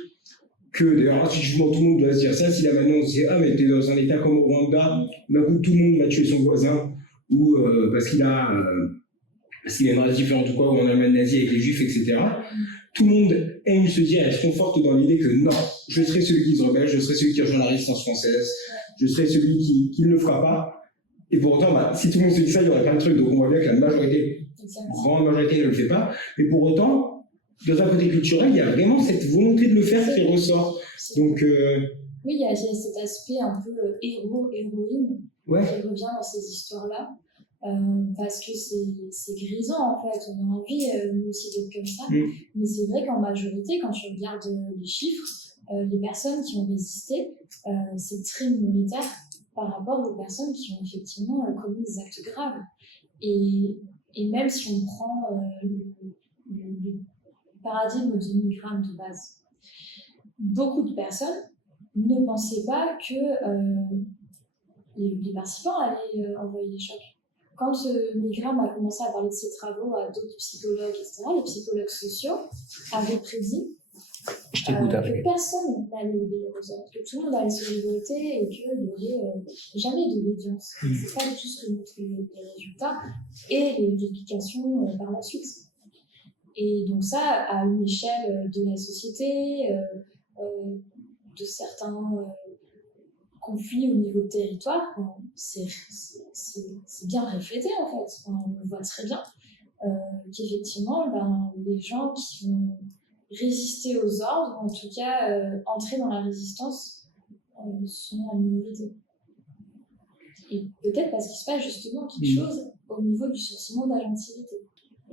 que, d'ailleurs, intuitivement, tout le monde doit se dire ça. Si là, maintenant, on se dit, ah, mais t'es dans un état comme au Rwanda, d'un coup, tout le monde va tuer son voisin, ou parce qu'il a une race différente ou quoi, ou en Allemagne nazie avec les juifs, etc. Tout le monde aime se dire, elle se conforte dans l'idée que non, je serai celui qui se rebelle, je serai celui qui rejoint la résistance française, je serai celui qui ne le fera pas. Et pour autant, si tout le monde se dit ça, il y aurait plein de trucs. Donc on voit bien que la majorité, la grande majorité ne le fait pas. Mais pour autant, dans un côté culturel, il y a vraiment cette volonté de le faire qui ressort. Donc, oui, il y a cet aspect un peu héros, héroïne qui revient dans ces histoires-là. Parce que c'est grisant en fait, on a envie nous aussi d'être comme ça, mais c'est vrai qu'en majorité, quand tu regardes les chiffres, les personnes qui ont résisté, c'est très minoritaire par rapport aux personnes qui ont effectivement commis des actes graves. Et même si on prend le paradigme du milligramme de base, beaucoup de personnes ne pensaient pas que les participants allaient envoyer des chocs. Quand Milgram a commencé à parler de ses travaux à d'autres psychologues, etc., les psychologues sociaux avaient prédit que personne n'allait obéir aux ordres, que tout le monde allait se révolter et qu'il n'y aurait jamais d'obédience. C'est pas du tout ce que montrent les résultats et les publications par la suite. Et donc ça, à une échelle de la société, de certains conflits au niveau de territoire, c'est bien reflété en fait. On le voit très bien qu'effectivement, les gens qui vont résister aux ordres, ou en tout cas entrer dans la résistance, sont en minorité. Et peut-être parce qu'il se passe justement quelque chose au niveau du sentiment d'agentivité.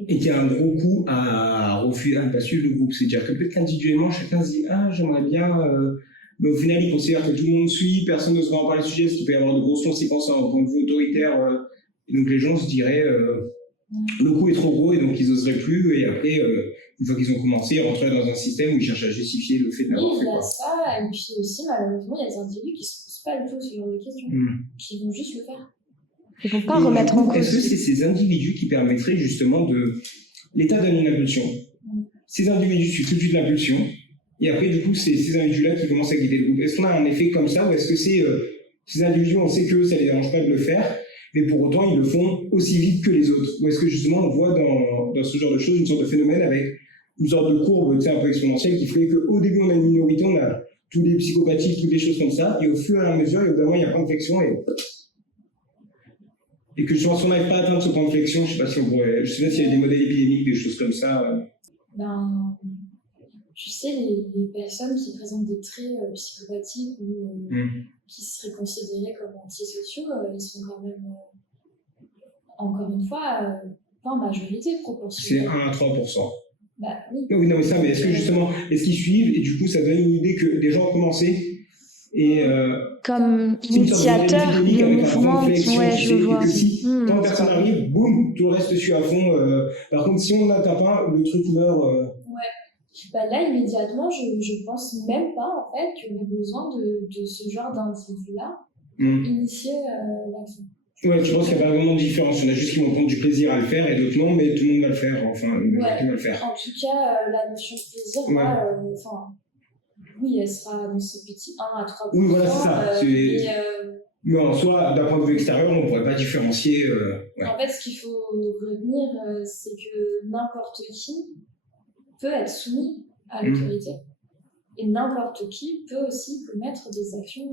Et qu'il y a un gros coup à refuser, à ne pas suivre le groupe. C'est-à-dire que peut-être qu'individuellement, chacun se dit « Ah, j'aimerais bien… mais au final, il considère que tout le monde suit, personne n'osera en parler du sujet, parce qu'il peut y avoir de grosses conséquences en point de vue autoritaire. Et donc les gens se diraient le coup est trop gros, et donc ils n'oseraient plus. Et après, une fois qu'ils ont commencé, ils rentreraient dans un système où ils cherchent à justifier le fait de l'avoir fait. Il y a ça, et puis aussi, malheureusement, il y a des individus qui ne se posent pas du tout ce genre de questions, qui vont juste le faire. Ils ne vont pas remettre en cause. Est-ce que c'est ces individus qui permettraient justement de… L'État donne une impulsion. Ces individus suivent tout de suite l'impulsion. Et après, du coup, c'est ces individus-là qui commencent à guider le groupe. Est-ce qu'on a un effet comme ça, ou est-ce que c'est ces individus, on sait que ça ne les dérange pas de le faire, mais pour autant, ils le font aussi vite que les autres? Ou est-ce que justement, on voit dans ce genre de choses une sorte de phénomène avec une sorte de courbe un peu exponentielle qui fait qu'au début, on a une minorité, on a tous les psychopathiques, toutes les choses comme ça, et au fur et à mesure, évidemment, il y a plein de flexions, et que je pense qu'on n'arrive pas à atteindre ce point de flexion. Je ne sais pas si on pourrait, je sais pas s'il y a des modèles épidémiques, des choses comme ça. Tu sais, les personnes qui présentent des traits psychopathiques ou qui seraient considérés comme antisociaux, ils sont quand même, encore une fois, pas en majorité proportionnelle. C'est 1 à 3%. Bah oui. Oui, non, mais ça, mais est-ce que justement, est-ce qu'ils suivent, et du coup, ça donne une idée que des gens ont commencé et comme initiateur du mouvement, ouais, je vois. Que si, quand personne arrive, boum, tout le reste suit à fond. Par contre, si on n'atteint pas, le truc meurt. Ouais. Là, immédiatement, je pense même pas, en fait, qu'il y aurait besoin de ce genre d'individu-là initier l'action. Ouais, je pense qu'il n'y a pas vraiment de différence. Il y en a juste qui vont prendre du plaisir à le faire et d'autres non, mais tout le monde va le faire. Enfin, va le faire. En tout cas, la notion de plaisir, là, oui, elle sera dans ce petit 1 à 3%. Oui, voilà, c'est ça. Mais en soi, d'un point de vue extérieur, on ne pourrait pas différencier. En fait, ce qu'il faut retenir, c'est que n'importe qui peut être soumis à l'autorité. Et n'importe qui peut aussi commettre des actions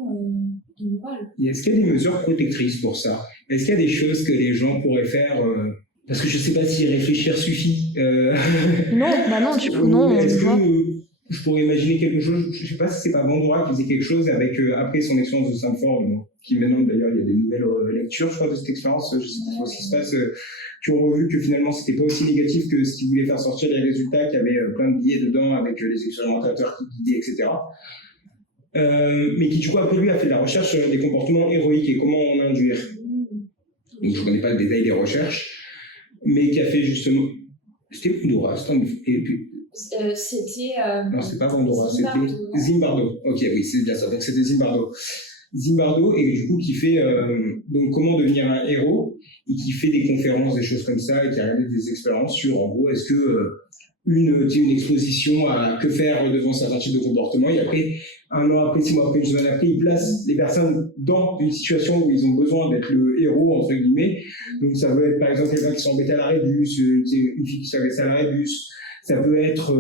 immorales. Est-ce qu'il y a des mesures protectrices pour ça? Est-ce qu'il y a des choses que les gens pourraient faire parce que je ne sais pas si réfléchir suffit. Non, bah non, du coup, non. Est-ce que je pourrais imaginer quelque chose? Je ne sais pas si c'est pas Bandura qui faisait quelque chose avec, après son expérience de Stanford, qui maintenant d'ailleurs il y a des nouvelles lectures, je crois, de cette expérience. Je ne sais pas ce qui se passe. Qui ont revu que finalement c'était pas aussi négatif que ce qu'ils voulaient faire sortir les résultats, qu'il y avait plein de biais dedans avec les expérimentateurs qui guidaient, etc. Mais qui du coup après lui a fait de la recherche sur des comportements héroïques et comment en induire. Donc je ne connais pas le détail des recherches, mais qui a fait justement… C'était Bandura, c'était… non, c'était pas Bandura, c'était Zimbardo. Ok, oui, c'est bien ça. Donc c'était Zimbardo. Zimbardo, et du coup qui fait donc comment devenir un héros, et qui fait des conférences, des choses comme ça, et qui a réalisé des expériences sur, en gros, est-ce que une exposition à que faire devant certains types de comportements, et après, 1 an après, 6 mois après, 1 semaine après, il place les personnes dans une situation où ils ont besoin d'être le héros, entre guillemets. Donc ça peut être par exemple quelqu'un qui s'est embêté à l'arrêt de bus, une fille qui s'est embêtée à l'arrêt de bus, ça peut être…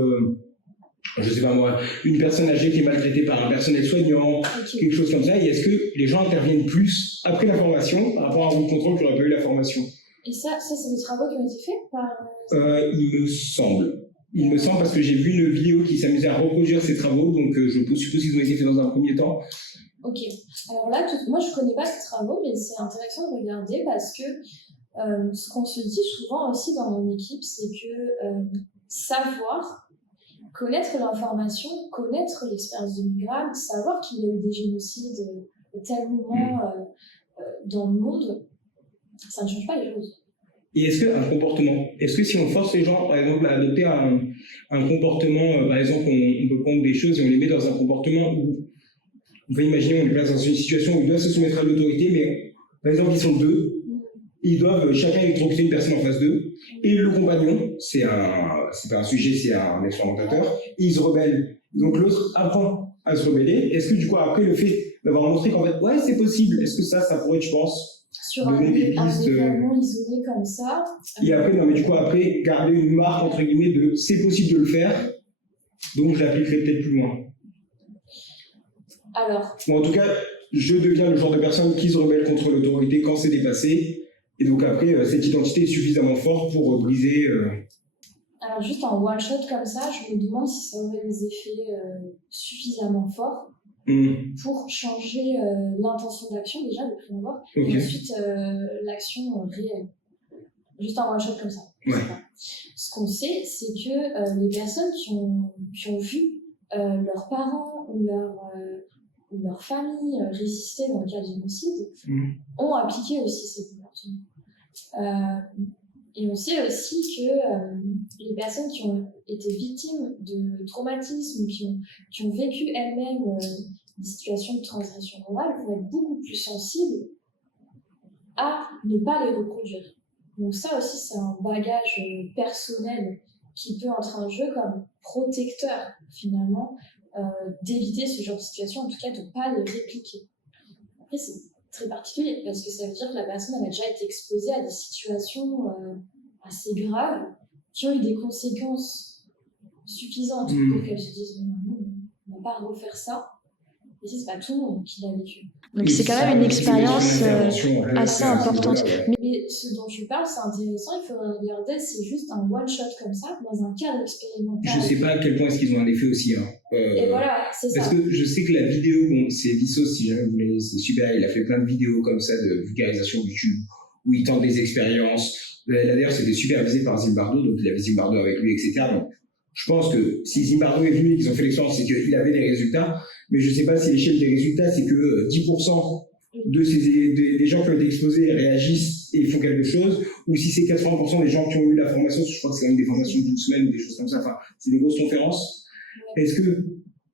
je sais pas moi, une personne âgée qui est maltraitée par un personnel soignant, quelque chose comme ça. Et est-ce que les gens interviennent plus après la formation par rapport à un contrôle qui n'aurait pas eu la formation? Et ça c'est des travaux qui ont été faits par… Il me semble. Il me semble parce que j'ai vu une vidéo qui s'amusait à reproduire ces travaux, donc je suppose qu'ils ont été faits dans un premier temps. Ok. Alors là, moi je connais pas ces travaux, mais c'est intéressant de regarder parce que ce qu'on se dit souvent aussi dans mon équipe, c'est que savoir… connaître l'information, connaître l'expérience de Milgram, savoir qu'il y a eu des génocides à tel moment dans le monde, ça ne change pas les choses. Et est-ce que si on force les gens, par exemple, à adopter un comportement, par exemple, on peut prendre des choses et on les met dans un comportement où, on peut imaginer, on les place dans une situation où ils doivent se soumettre à l'autorité, mais par exemple, ils sont deux, ils doivent chacun électrocuter une personne en face d'eux, et le compagnon, c'est pas un sujet, c'est un expérimentateur, et il se rebelle. Donc l'autre apprend à se rebeller. Est-ce que du coup, après le fait d'avoir montré qu'en fait, ouais, c'est possible, est-ce que ça pourrait, je pense, sur un donner des pistes événement isolé comme ça. Et après, non, mais du coup, après, garder une marque, entre guillemets, de c'est possible de le faire, donc je l'appliquerai peut-être plus loin. Alors. Ou en tout cas, je deviens le genre de personne qui se rebelle contre l'autorité quand c'est dépassé. Et donc après, cette identité est suffisamment forte pour briser. Alors juste en one shot comme ça, je me demande si ça aurait des effets suffisamment forts pour changer l'intention d'action déjà de prime abord, et ensuite l'action réelle. Juste en one shot comme ça. Ouais. Ce qu'on sait, c'est que les personnes qui ont vu leurs parents ou leur famille résister dans le cas du génocide ont appliqué aussi ces comportements. Et on sait aussi que les personnes qui ont été victimes de traumatismes, qui ont vécu elles-mêmes des situations de transgression morale, vont être beaucoup plus sensibles à ne pas les reproduire. Donc ça aussi, c'est un bagage personnel qui peut entrer en jeu comme protecteur, finalement, d'éviter ce genre de situation, en tout cas de ne pas les répliquer. Après, c'est très particulier, parce que ça veut dire que la personne elle a déjà été exposée à des situations assez graves, qui ont eu des conséquences suffisantes pour qu'elle se dise non, on ne va pas refaire ça. Et c'est pas tout le monde qui l'a vécu. Donc c'est quand même une expérience assez importante. Mais ce dont tu parles, c'est intéressant, il faudrait regarder, c'est juste un one-shot comme ça, dans un cadre expérimental. Je sais pas à quel point est-ce qu'ils ont un effet aussi. Et voilà, c'est ça. Parce que je sais que la vidéo, bon, c'est Vsauce, si jamais vous voulez, c'est super, il a fait plein de vidéos comme ça de vulgarisation YouTube, où il tente des expériences. Là d'ailleurs, c'était supervisé par Zimbardo, donc il avait Zimbardo avec lui, etc. Donc, je pense que si Zimbardo est venu et qu'ils ont fait l'expérience, c'est qu'il avait des résultats. Mais je ne sais pas si l'échelle des résultats, c'est que 10% des gens qui ont été exposés réagissent et font quelque chose, ou si c'est 80% des gens qui ont eu la formation, je crois que c'est quand même des formations d'une semaine ou des choses comme ça, enfin, c'est des grosses conférences. Est-ce que,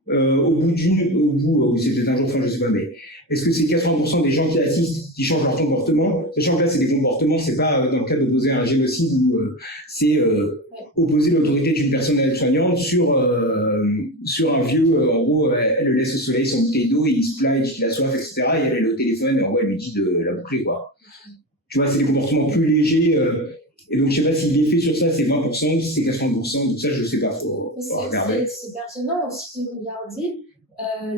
ou c'est peut-être un jour, enfin, je ne sais pas, mais est-ce que c'est 80% des gens qui assistent qui changent leur comportement, sachant que là, c'est des comportements, c'est pas dans le cas d'opposer à un génocide où c'est opposer l'autorité d'une personne aide-soignante sur un vieux, en gros, elle le laisse au soleil sans bouteille d'eau, et il se plaint, il dit qu'il a soif, etc. Et elle est au téléphone, et en gros, elle lui dit de la boucler, quoi. Tu vois, c'est des comportements plus légers. Et donc, je sais pas si l'effet sur ça, c'est 20%, si c'est 80%, donc ça, je sais pas, faut regarder. C'est pertinent aussi de regarder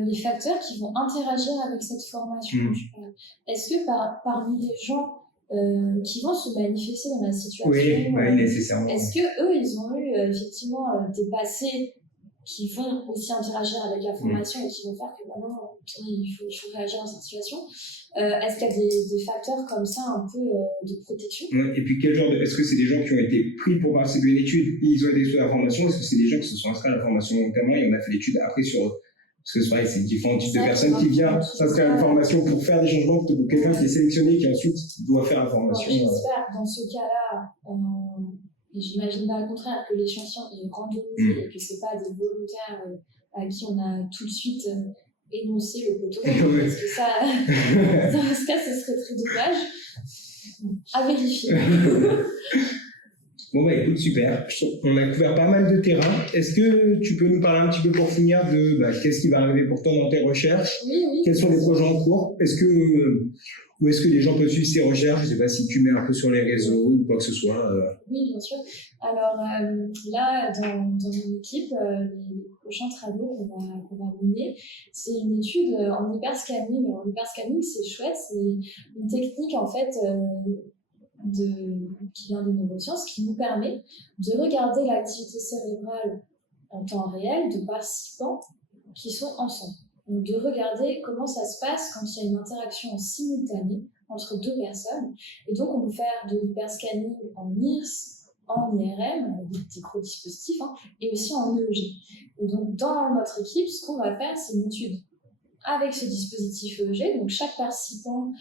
les facteurs qui vont interagir avec cette formation. Est-ce que parmi les gens qui vont se manifester dans la situation, nécessairement. est-ce qu'eux, ils ont eu effectivement des passés qui vont aussi interagir avec la formation et qui vont faire que maintenant, il faut réagir dans cette situation. Est-ce qu'il y a des facteurs comme ça un peu de protection? Et puis, est-ce que c'est des gens qui ont été pris pour participer à une étude et ils ont été exposés à la formation? Est-ce que c'est des gens qui se sont inscrits à la formation volontairement et on a fait l'étude après sur... Parce que c'est pareil, c'est différents types de personnes qui viennent s'inscrire à la formation pour faire des changements, plutôt que quelqu'un qui est sélectionné qui ensuite doit faire la formation. J'espère, dans ce cas-là, et j'imagine pas le contraire, que l'échantillon est randomisé et que c'est pas des volontaires à qui on a tout de suite énoncé le poteau, parce que ça, dans ce cas, ce serait très dommage. À vérifier. Bon, écoute, super. On a couvert pas mal de terrain. Est-ce que tu peux nous parler un petit peu pour finir de qu'est-ce qui va arriver pour toi dans tes recherches? Oui. Quels sont les projets en cours? Où est-ce que les gens peuvent suivre ces recherches? Je ne sais pas si tu mets un peu sur les réseaux ou quoi que ce soit. Oui, bien sûr. Alors là, dans mon équipe, les prochains travaux qu'on va mener, c'est une étude en hyperscanning. Alors, l'hyperscanning, c'est chouette, c'est une technique en fait qui vient des neurosciences, qui nous permet de regarder l'activité cérébrale en temps réel de participants qui sont ensemble. Donc de regarder comment ça se passe quand il y a une interaction simultanée entre deux personnes. Et donc on peut faire de l'hyperscanning en IRS, en IRM, avec des gros dispositifs, et aussi en EEG. Et donc dans notre équipe, ce qu'on va faire, c'est une étude avec ce dispositif EEG. Donc chaque participant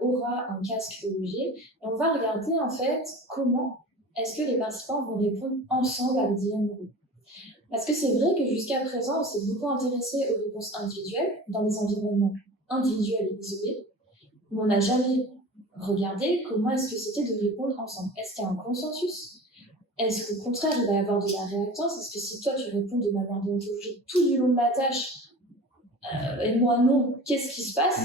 aura un casque EEG, et on va regarder en fait comment est-ce que les participants vont répondre ensemble à des dilemmes moraux. Parce que c'est vrai que jusqu'à présent, on s'est beaucoup intéressé aux réponses individuelles dans des environnements individuels et isolés, mais on n'a jamais regardé comment est-ce que c'était de répondre ensemble. Est-ce qu'il y a un consensus? Est-ce qu'au contraire, il va y avoir de la réactance? Est-ce que si toi, tu réponds de manière déontologique tout du long de la tâche, et moi non, qu'est-ce qui se passe?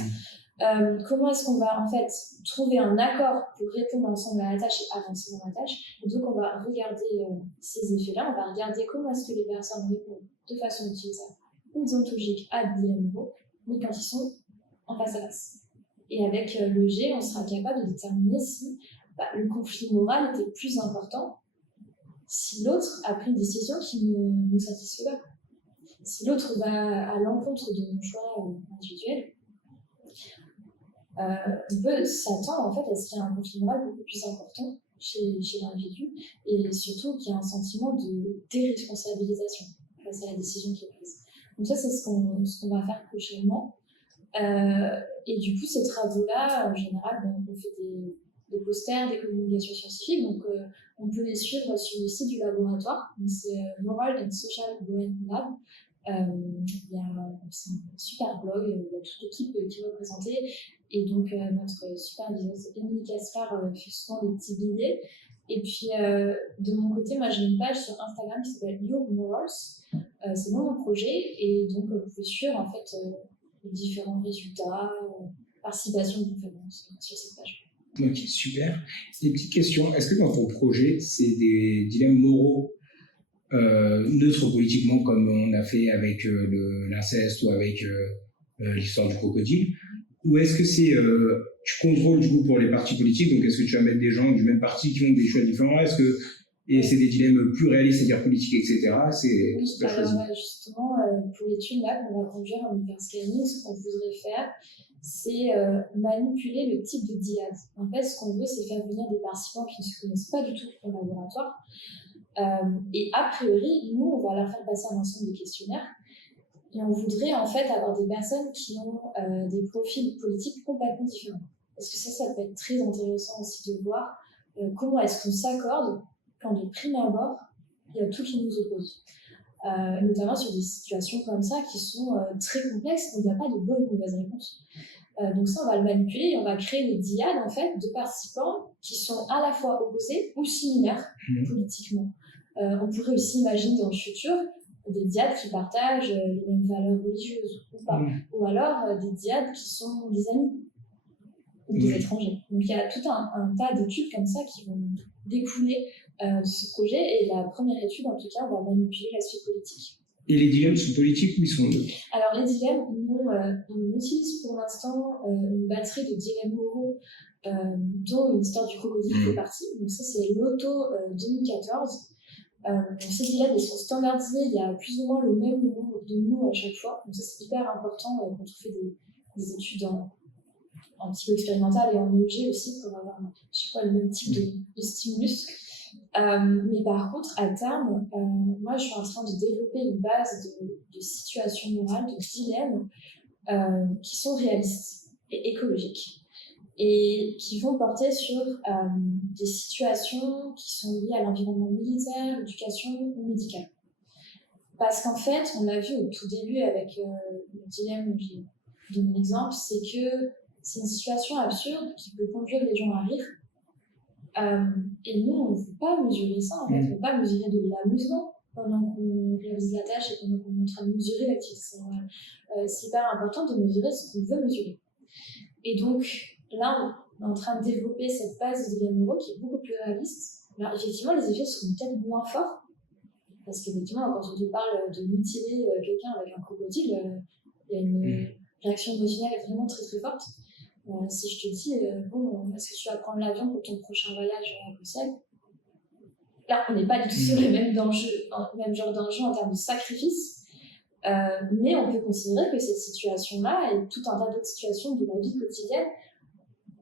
Comment est-ce qu'on va en fait trouver un accord pour répondre ensemble à la tâche et avancer dans la tâche? Et donc on va regarder ces effets-là, on va regarder comment est-ce que les personnes répondent de façon utilisable ou déontologique à des dilemmes moraux, mais quand ils sont en face à face. Et avec le G, on sera capable de déterminer si le conflit moral était plus important, si l'autre a pris une décision qui ne nous satisfait pas. Si l'autre va à l'encontre de mon choix individuel, on peut s'attendre en fait à ce qu'il y ait un conflit moral beaucoup plus important chez l'individu, et surtout qu'il y ait un sentiment de déresponsabilisation face à la décision qui est prise. Donc ça, c'est ce qu'on va faire prochainement. Et du coup, ces travaux-là, en général, on fait des posters, des communications scientifiques, donc on peut les suivre sur le site du laboratoire. C'est Moral and Social Brain Lab. C'est un super blog, il y a toute l'équipe qui est représentée, et donc notre superviseuse Émilie Gaspard fait souvent des petits billets. Et puis de mon côté, moi j'ai une page sur Instagram qui s'appelle Your Morals, c'est mon projet, et donc vous pouvez suivre en fait les différents résultats, participation de conférences sur cette page. Ok, super. Des petites questions. Est-ce que dans ton projet, c'est des dilemmes moraux neutres politiquement, comme on a fait avec l'inceste ou avec l'histoire du crocodile, ou est-ce que c'est tu contrôles du coup pour les partis politiques, donc est-ce que tu vas mettre des gens du même parti qui ont des choix différents, et c'est des dilemmes plus réalistes, c'est-à-dire politiques, etc. Oui, alors justement, pour l'étude là qu'on va conduire en hyperscanning, ce qu'on voudrait faire, c'est manipuler le type de dyade. En fait, ce qu'on veut, c'est faire venir des participants qui ne se connaissent pas du tout au laboratoire. Et a priori, nous, on va leur faire passer un ensemble de questionnaires. Et on voudrait en fait avoir des personnes qui ont des profils politiques complètement différents. Parce que ça peut être très intéressant aussi de voir comment est-ce qu'on s'accorde quand de prime abord, il y a tout qui nous oppose. Notamment sur des situations comme ça qui sont très complexes, où il n'y a pas de bonne ou mauvaise réponse. Donc ça, on va le manipuler et on va créer des dyades en fait, de participants qui sont à la fois opposés ou similaires politiquement. On pourrait aussi imaginer dans le futur des dyades qui partagent les mêmes valeurs religieuses ou pas, ou alors des dyades qui sont des amis ou des étrangers. Donc il y a tout un tas d'études comme ça qui vont découler de ce projet, et la première étude, en tout cas, on va manipuler l'aspect politique. Et les dilemmes sont politiques ou ils sont neutres? Alors les dilemmes, on utilise pour l'instant une batterie de dilemmes moraux dont une histoire du crocodile fait partie. Donc ça, c'est l'auto 2014. Ces dilemmes, ils sont standardisés, il y a plus ou moins le même nombre de mots à chaque fois. Donc ça, c'est hyper important quand on fait des études en psycho-expérimental et en EEG aussi, pour avoir le même type de stimulus. Mais par contre, à terme, moi, je suis en train de développer une base de situations morales, de dilemmes qui sont réalistes et écologiques, et qui vont porter sur des situations qui sont liées à l'environnement militaire, l'éducation ou médical. Parce qu'en fait, on l'a vu au tout début avec le dilemme où j'ai donné l'exemple, c'est que c'est une situation absurde qui peut conduire les gens à rire. Et nous, on ne veut pas mesurer ça, en fait. On ne veut pas mesurer de l'amusement pendant qu'on réalise la tâche et pendant qu'on est en train de mesurer l'activité cérébrale. C'est hyper important de mesurer ce qu'on veut mesurer. Et donc, là, on est en train de développer cette base de dilemmes moraux qui est beaucoup plus réaliste. Alors, effectivement, les effets seront peut-être moins forts, parce qu'effectivement, quand on te parle de mutiler quelqu'un avec un crocodile, il y a une réaction émotionnelle vraiment très très forte. Si je te dis, est-ce que tu vas prendre l'avion pour ton prochain voyage à Bruxelles? Là, on n'est pas du tout sur le même genre d'enjeu en termes de sacrifice, mais on peut considérer que cette situation-là et tout un tas d'autres situations de la vie quotidienne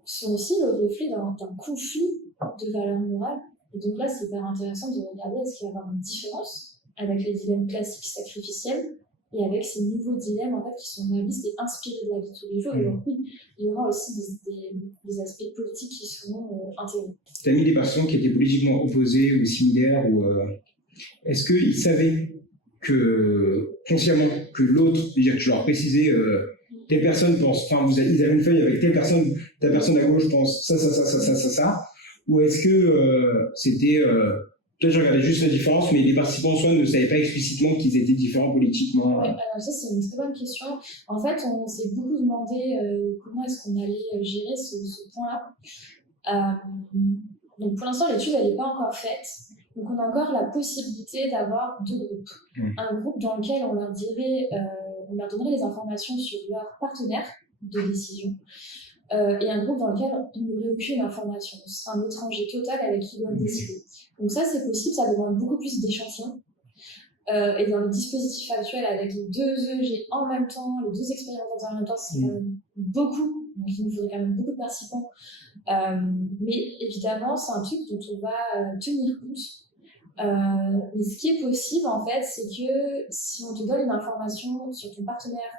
sont aussi le reflet d'un conflit de valeurs morales. Et donc là, c'est hyper intéressant de regarder est-ce qu'il va y avoir une différence avec les dilemmes classiques sacrificiels et avec ces nouveaux dilemmes en fait, qui sont réalistes et inspirés de la vie de tous les jours. Et donc, oui, il y aura aussi des aspects politiques qui seront intégrés. Tu as mis des personnes qui étaient politiquement opposées ou similaires, ou est-ce qu'ils savaient que, consciemment, que l'autre, c'est-à-dire que tu leur précisais telle personne pense, enfin, ils avaient une feuille avec telle personne, ta personne à gauche pense ça, ou est-ce que c'était. Toi, je regardais juste la différence, mais les participants en soi ne savaient pas explicitement qu'ils étaient différents politiquement. Ouais, alors ça, c'est une très bonne question. En fait, on s'est beaucoup demandé comment est-ce qu'on allait gérer ce point-là. Donc, pour l'instant, l'étude, elle n'est pas encore faite. Donc, on a encore la possibilité d'avoir deux groupes. Un groupe dans lequel on leur donnerait les informations sur leur partenaire de décision. Et un groupe dans lequel il n'y aurait aucune information. Ce sera un étranger total avec qui ils doivent décider. Donc ça, c'est possible, ça demande beaucoup plus d'échantillons. Et dans le dispositif actuel, avec les deux EEG en même temps, les deux expérimentateurs en même temps, c'est quand même beaucoup. Donc il nous faudrait quand même beaucoup de participants. Mais évidemment, c'est un truc dont on va tenir compte. Mais ce qui est possible, en fait, c'est que si on te donne une information sur ton partenaire,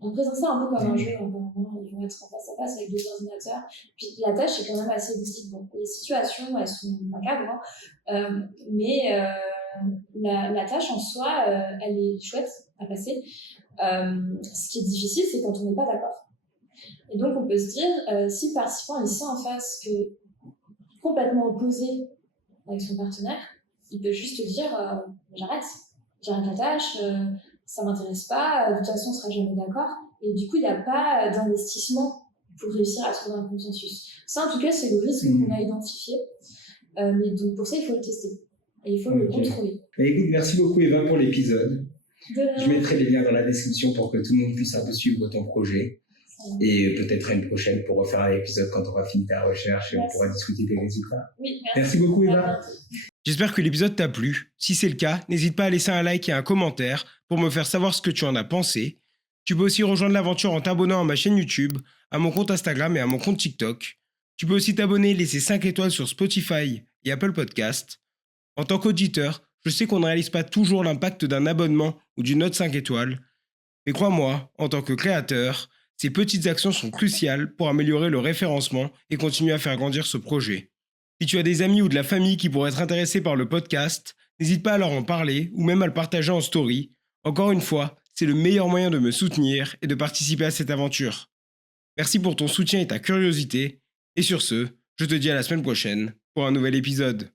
on présente ça un peu comme un jeu, ils vont être en face à face avec deux ordinateurs, puis la tâche est quand même assez ludique. Bon, les situations, elles sont macabres, mais la tâche en soi, elle est chouette à passer. Ce qui est difficile, c'est quand on n'est pas d'accord. Et donc, on peut se dire, si le participant il sent en face que complètement opposé avec son partenaire, il peut juste dire j'arrête la tâche, ça m'intéresse pas, de toute façon on sera jamais d'accord, et du coup il n'y a pas d'investissement pour réussir à trouver un consensus. Ça en tout cas c'est le risque qu'on a identifié, mais donc pour ça il faut le tester et il faut le contrôler. Écoute, merci beaucoup Eva pour l'épisode. Je mettrai les liens dans la description pour que tout le monde puisse un peu suivre ton projet. Et peut-être à une prochaine pour refaire un épisode quand on aura fini ta recherche et on pourra discuter des résultats. Oui, merci beaucoup Eva. J'espère que l'épisode t'a plu. Si c'est le cas, n'hésite pas à laisser un like et un commentaire pour me faire savoir ce que tu en as pensé. Tu peux aussi rejoindre l'aventure en t'abonnant à ma chaîne YouTube, à mon compte Instagram et à mon compte TikTok. Tu peux aussi t'abonner et laisser 5 étoiles sur Spotify et Apple Podcast. En tant qu'auditeur, je sais qu'on ne réalise pas toujours l'impact d'un abonnement ou d'une note 5 étoiles. Mais crois-moi, en tant que créateur, ces petites actions sont cruciales pour améliorer le référencement et continuer à faire grandir ce projet. Si tu as des amis ou de la famille qui pourraient être intéressés par le podcast, n'hésite pas à leur en parler ou même à le partager en story. Encore une fois, c'est le meilleur moyen de me soutenir et de participer à cette aventure. Merci pour ton soutien et ta curiosité. Et sur ce, je te dis à la semaine prochaine pour un nouvel épisode.